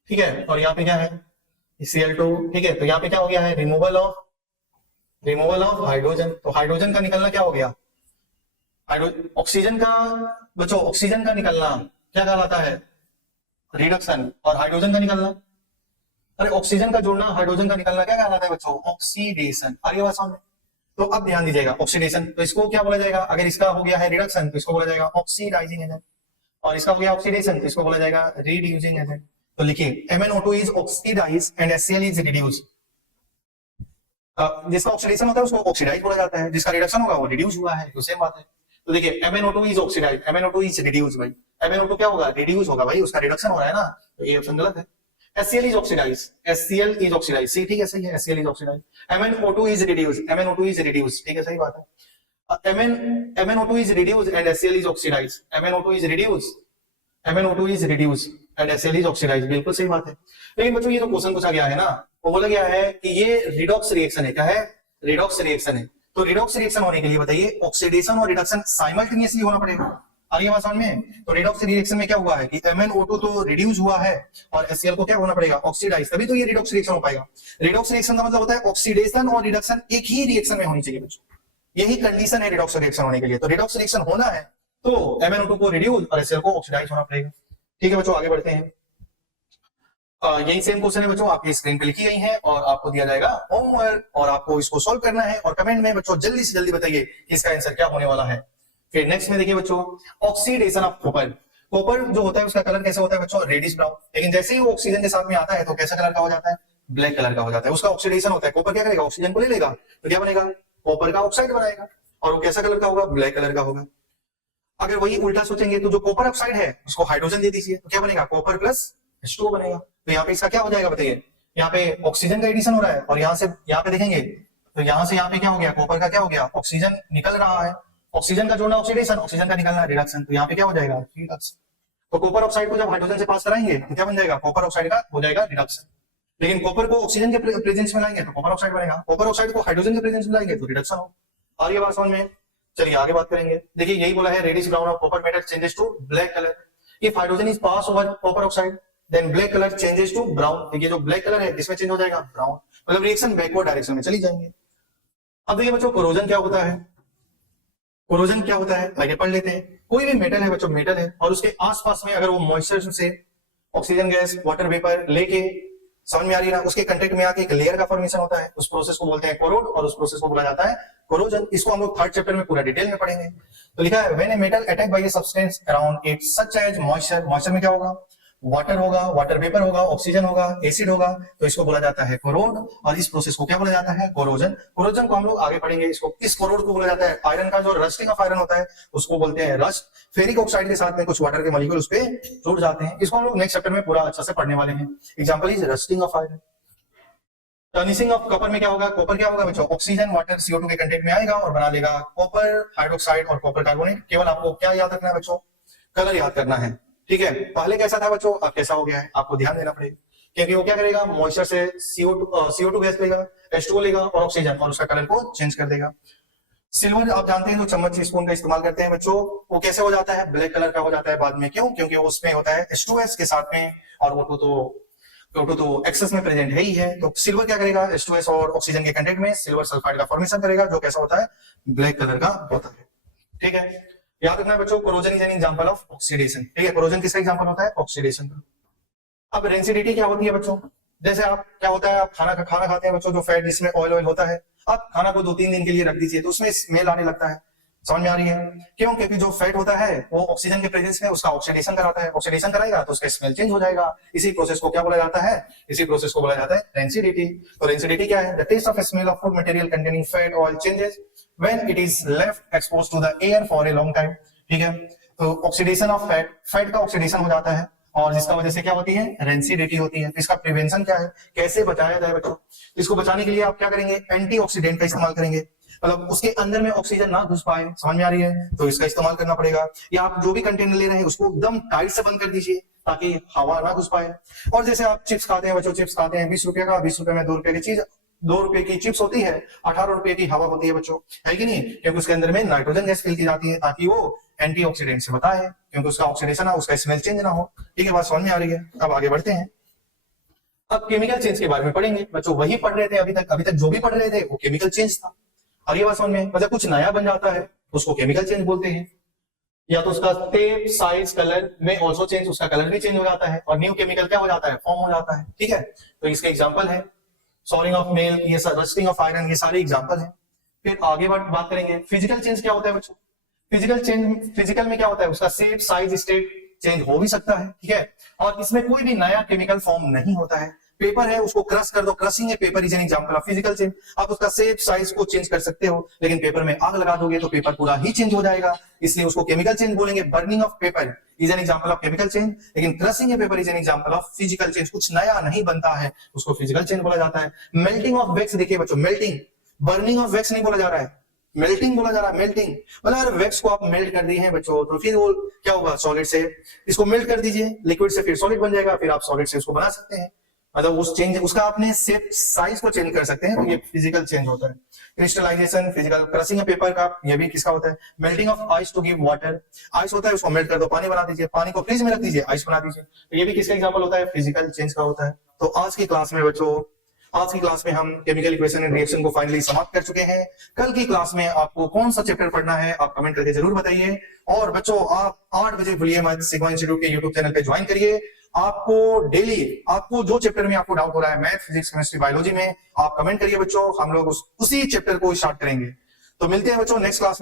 ठीक है, और यहाँ पे क्या है? Cl2, ठीक है। तो यहाँ पे क्या हो गया है? Removal of hydrogen. तो हाइड्रोजन का निकलना क्या हो गया? ऑक्सीजन का बच्चों, ऑक्सीजन का निकलना क्या कहलाता है? रिडक्शन। और हाइड्रोजन का निकलना, अरे ऑक्सीजन का जुड़ना, हाइड्रोजन का निकलना क्या कहलाता है बच्चों? ऑक्सीडेशन। आ रही है बात समझ में? तो अब ध्यान दीजिएगा, ऑक्सीडेशन, तो इसको क्या बोला जाएगा? अगर इसका हो गया है रिडक्शन तो इसको बोला जाएगा ऑक्सीडाइजिंग एजेंट, और इसका हो गया ऑक्सीडेशन तो इसको बोला जाएगा रिड्यूसिंग एजेंट। तो लिखिए MnO2 is oxidized and HCl is reduced. जिसका ऑक्सीडेशन होता है उसको ऑक्सीडाइज बोला जाता है, जिसका रिडक्शन होगा वो रिड्यूस हुआ है, तो सेम बात है। तो देखिए MnO2 is oxidised, MnO2 is reduced. भाई MnO2 क्या होगा? रिड्यूस होगा भाई, उसका रिडक्शन हो रहा है ना, तो ये ऑप्शन गलत है। HCl is oxidized, HCl is oxidized, सही, ठीक है, सही है, HCl is oxidized। MnO2 is reduced, MnO2 is reduced, ठीक है, सही बात है। MnO2 is reduced and HCl is oxidized, MnO2 is reduced, MnO2 is reduced and HCl is oxidized, बिल्कुल सही बात है। लेकिन बच्चों ये जो क्वेश्चन पूछा गया है ना, वो बोला गया है कि ये रिडॉक्स रिएक्शन है। क्या है? रिडॉक्स रिएक्शन है। तो रिडॉक्स रिएक्शन होने के लिए बताइए ऑक्सीडेशन और रिडक्शन साइमल्टेनियसली होना पड़ेगा। आ रही है बात समझ में? तो रिडॉक्स रिएक्शन में क्या हुआ है कि MnO2 तो रिड्यूस हुआ है और HCl को क्या होना पड़ेगा? ऑक्सीडाइज, तभी तो ये रिडॉक्स रिएक्शन हो पाएगा। रिडॉक्स रिएक्शन का मतलब होता है ऑक्सीडेशन और रिडक्शन एक ही रिएक्शन में होनी चाहिए बच्चों, यही कंडीशन है रिडॉक्स रिएक्शन होने के लिए। तो रिडॉक्स रिएक्शन होना है तो MnO2 को रिड्यूस और HCl को ऑक्सीडाइज होना पड़ेगा। ठीक है बच्चों, आगे बढ़ते हैं। यही सेम क्वेश्चन है बच्चों, आपकी स्क्रीन पे लिखी गई है और आपको दिया जाएगा होमवर्क और आपको इसको सॉल्व करना है और कमेंट में बच्चों जल्दी से जल्दी बताइए कि इसका आंसर क्या होने वाला है। फिर नेक्स्ट में देखिए बच्चों, ऑक्सीडेशन ऑफ कॉपर। कॉपर जो होता है उसका कलर कैसे होता है बच्चों, रेडिश ब्राउन, लेकिन जैसे ही वो ऑक्सीजन के साथ में आता है तो कैसा कलर का हो जाता है, ब्लैक कलर का हो जाता है। उसका ऑक्सीडेशन होता है, कॉपर क्या करेगा, ऑक्सीजन को ले लेगा तो क्या बनेगा, कॉपर का ऑक्साइड बनाएगा और वो कैसा कलर का होगा, ब्लैक कलर का होगा। अगर वही उल्टा सोचेंगे तो जो कॉपर ऑक्साइड है उसको हाइड्रोजन दे दीजिए तो क्या बनेगा, कॉपर प्लस H2O बनेगा। तो यहाँ पे इसका क्या हो जाएगा बताइए, यहाँ पे ऑक्सीजन का एडिशन हो रहा है और यहाँ से यहाँ पे देखेंगे तो यहाँ से यहाँ पे क्या हो गया, कॉपर का क्या हो गया, ऑक्सीजन निकल रहा है, ऑक्सीजन का जोड़ना ऑक्सीडेशन, ऑक्सीजन का निकलना रिडक्शन, तो यहाँ पे क्या हो जाएगा, रिडक्शन। तो कॉपर ऑक्साइड को जब हाइड्रोजन से पास कराएंगे तो क्या बन जाएगा, कॉपर ऑक्साइड का हो जाएगा रिडक्शन। लेकिन कॉपर को ऑक्सीजन के प्रेजेंस में लाएंगे तो कॉपर ऑक्साइड बनेगा, कॉपर ऑक्साइड को हाइड्रोजन के प्रेजेंस में लाएंगे तो रिडक्शन हो। और ये बात समझ में, चलिए आगे बात करेंगे। देखिए यही बोला है, reddish brown of copper metal changes to black colour. If hydrogen is pass over copper oxide then black colour changes to brown. देखिए जो ब्लैक कलर है इसमें चेंज हो जाएगा ब्राउन, मतलब रिएक्शन बैकवर्ड डायरेक्शन में चली जाएंगे। अब देखिए बच्चों, कोरोजन क्या होता है, कोरोजन क्या होता है आगे पढ़ लेते हैं। कोई भी मेटल है बच्चों, मेटल है और उसके आसपास में अगर वो मॉइस्चर से ऑक्सीजन गैस, वाटर वेपर लेके, समझ में आ रही है ना, उसके कंटेक्ट में आके एक लेयर का फॉर्मेशन होता है, उस प्रोसेस को बोलते हैं कोरोड और उस प्रोसेस को बोला जाता है कोरोजन। इसको हम लोग थर्ड चैप्टर में पूरा डिटेल में पढ़ेंगे। तो लिखा है, when a metal attack by a substance around it such as moisture, moisture में क्या होगा, वाटर होगा, वाटर वेपर होगा, ऑक्सीजन होगा, एसिड होगा, तो इसको बोला जाता है कोरोड और इस प्रोसेस को क्या बोला जाता है, कोरोजन। कोरोजन को हम लोग आगे पढ़ेंगे। इसको, इस कोरोड को बोला जाता है, आयरन का जो रस्टिंग ऑफ आयरन होता है उसको बोलते हैं रस्ट। फेरिक ऑक्साइड के साथ में कुछ वाटर के मॉलिक्यूल उस पे जुड़ जाते हैं। इसको हम लोग नेक्स्ट चैप्टर में पूरा अच्छा से पढ़ने वाले हैं। Example is rusting of iron. Tarnishing of copper में क्या होगा, कॉपर क्या होगा बच्चों, ऑक्सीजन वाटर CO2 के कंटेंट में आएगा और बना लेगा कॉपर हाइड्रोक्साइड और कॉपर कार्बोनेट। केवल आपको क्या याद रखना है बच्चों, कलर याद करना है, ठीक है। पहले कैसा था बच्चों, अब कैसा हो गया है, आपको ध्यान देना पड़ेगा, क्योंकि वो क्या करेगा, मॉइस्चर से CO2 गैस लेगा, H2O लेगा और ऑक्सीजन और उसका कलर को चेंज कर देगा। सिल्वर आप जानते हैं जो चम्मच स्पून का इस्तेमाल करते हैं बच्चों, वो कैसे हो जाता है, ब्लैक कलर का हो जाता है बाद में। क्यों, क्योंकि उसमें होता है H2S के साथ में और वो तो एक्सेस में प्रेजेंट है ही है। तो सिल्वर क्या करेगा, H2S और ऑक्सीजन के कंटेंट में सिल्वर सल्फाइड का फॉर्मेशन करेगा, जो कैसा होता है, ब्लैक कलर का होता है, ठीक है। याद रखना बच्चों, corrosion is an example of oxidation, ठीक है। कोरोजन किसका एग्जांपल होता है, ऑक्सीडेशन का। अब रेंसिडिटी क्या होती है बच्चों, जैसे आप क्या होता है, आप खाना खाते हैं बच्चों, जो फैट जिसमें ऑयल होता है, आप खाना को 2-3 दिन के लिए रख दीजिए तो उसमें स्मेल आने लगता है, समझ में आ रही है। क्यों, क्योंकि जो फैट होता है वो ऑक्सीजन के प्रेजेंस में उसका ऑक्सीडेशन कराता है, ऑक्सीडेशन कराएगा तो उसका स्मेल चेंज हो जाएगा। इसी प्रोसेस को क्या बोला जाता है, इसी प्रोसेस को बोला जाता है रेंसिडिटी। तो रेंसिडिटी क्या है, the taste of smell of food material containing fat oil changes when it is left exposed to the air for a long time, ठीक है। तो ऑक्सीडेशन ऑफ फैट, फैट का ऑक्सीडेशन हो जाता है और जिसका वजह से क्या होती है, रेंसिडिटी होती है। इसका प्रिवेंशन क्या है, कैसे बचाया जाए बच्चों, इसको बचाने के लिए आप क्या करेंगे, एंटीऑक्सीडेंट का इस्तेमाल करेंगे, मतलब उसके अंदर में ऑक्सीजन ना घुस पाए, समझ में आ रही है, तो इसका इस्तेमाल करना पड़ेगा। या आप जो भी कंटेनर ले रहे हैं उसको एकदम टाइट से बंद कर दीजिए ताकि हवा ना घुस पाए। और जैसे आप चिप्स खाते हैं बच्चों, चिप्स खाते हैं 20 रुपए का, 20 रुपए में 2 रुपए की चीज, 2 रुपए की चिप्स होती है, 18 रुपए की हवा होती है बच्चों, है कि नहीं, क्योंकि उसके अंदर में नाइट्रोजन गैस फिल की जाती है ताकि वो एंटीऑक्सीडेंट से बता है, क्योंकि उसका ऑक्सीडेशन ना, उसका स्मेल चेंज ना हो, ठीक है। बात समझ में आ रही है। अब आगे बढ़ते हैं, अब केमिकल चेंज के बारे में पढ़ेंगे बच्चों। वही पढ़ रहे थे अभी तक जो भी पढ़ रहे थे वो केमिकल चेंज था। और ये बात समझ में, मतलब कुछ नया बन जाता है उसको केमिकल चेंज बोलते हैं, या तो उसका शेप, साइज, कलर में ऑल्सो चेंज, उसका कलर भी चेंज हो जाता है और न्यू केमिकल क्या हो जाता है, फॉर्म हो जाता है, ठीक है। तो इसके एग्जांपल है सॉलिंग ऑफ मेल, ये रस्टिंग ऑफ आयरन, ये सारे एग्जांपल हैं। फिर आगे बात करेंगे फिजिकल चेंज क्या होता है बच्चों। फिजिकल में क्या होता है, उसका शेप, साइज, स्टेट चेंज हो भी सकता है, ठीक है। और इसमें कोई भी नया केमिकल फॉर्म नहीं होता है। पेपर है उसको क्रश कर दो, क्रशिंग है paper is an example of physical change. आप उसका शेप, साइज को चेंज कर सकते हो, लेकिन पेपर में आग लगा दोगे तो पेपर पूरा ही चेंज हो जाएगा, इसलिए उसको केमिकल चेंज बोलेंगे। Burning of paper is an example of chemical change, लेकिन क्रशिंग है paper is an example of physical change. कुछ नया नहीं बनता है, उसको फिजिकल चेंज बोला जाता है। मेल्टिंग ऑफ वैक्स, देखिए बच्चों, मेल्टिंग, बर्निंग ऑफ वैक्स नहीं बोला जा रहा है, मेल्टिंग बोला जा रहा है। मेल्टिंग मतलब अगर वैक्स को आप मेल्ट कर दिए हैं बच्चों तो फिर वो क्या होगा, सॉलिड से इसको मेल्ट कर दीजिए, लिक्विड से फिर सॉलिड बन जाएगा, फिर आप सॉलिड से उसको बना सकते हैं, मतलब उस चेंज, उसका आपने शेप, साइज को चेंज कर सकते हैं, तो ये फिजिकल चेंज होता है। क्रिस्टलाइजेशन, फिजिकल क्रशिंग है पेपर का, ये भी किसका होता है। Melting of ice to give water, ice होता है उसको मेल्ट कर दो, पानी बना दीजिए, पानी को फ्रीज में रख दीजिए, आइस बना दीजिए, तो ये भी किसका एग्जांपल होता है, फिजिकल चेंज का होता है। तो आज की क्लास में बच्चों, आज की क्लास में हम केमिकल इक्वेशन एंड रिएक्शन को फाइनली समाप्त कर चुके हैं। कल की क्लास में आपको कौन सा चैप्टर पढ़ना है आप कमेंट करके जरूर बताइए। और बच्चों आप 8 बजे भूलिए मत, सिग्मा इंस्टीट्यूट के यूट्यूब चैनल पे ज्वाइन करिए आपको डेली आपको जो चैप्टर में आपको डाउट हो रहा है, मैथ, फिजिक्स, केमिस्ट्री, बायोलॉजी में, आप कमेंट करिए बच्चों, हम लोग उसी चैप्टर को स्टार्ट करेंगे। तो मिलते हैं बच्चों नेक्स्ट क्लास में।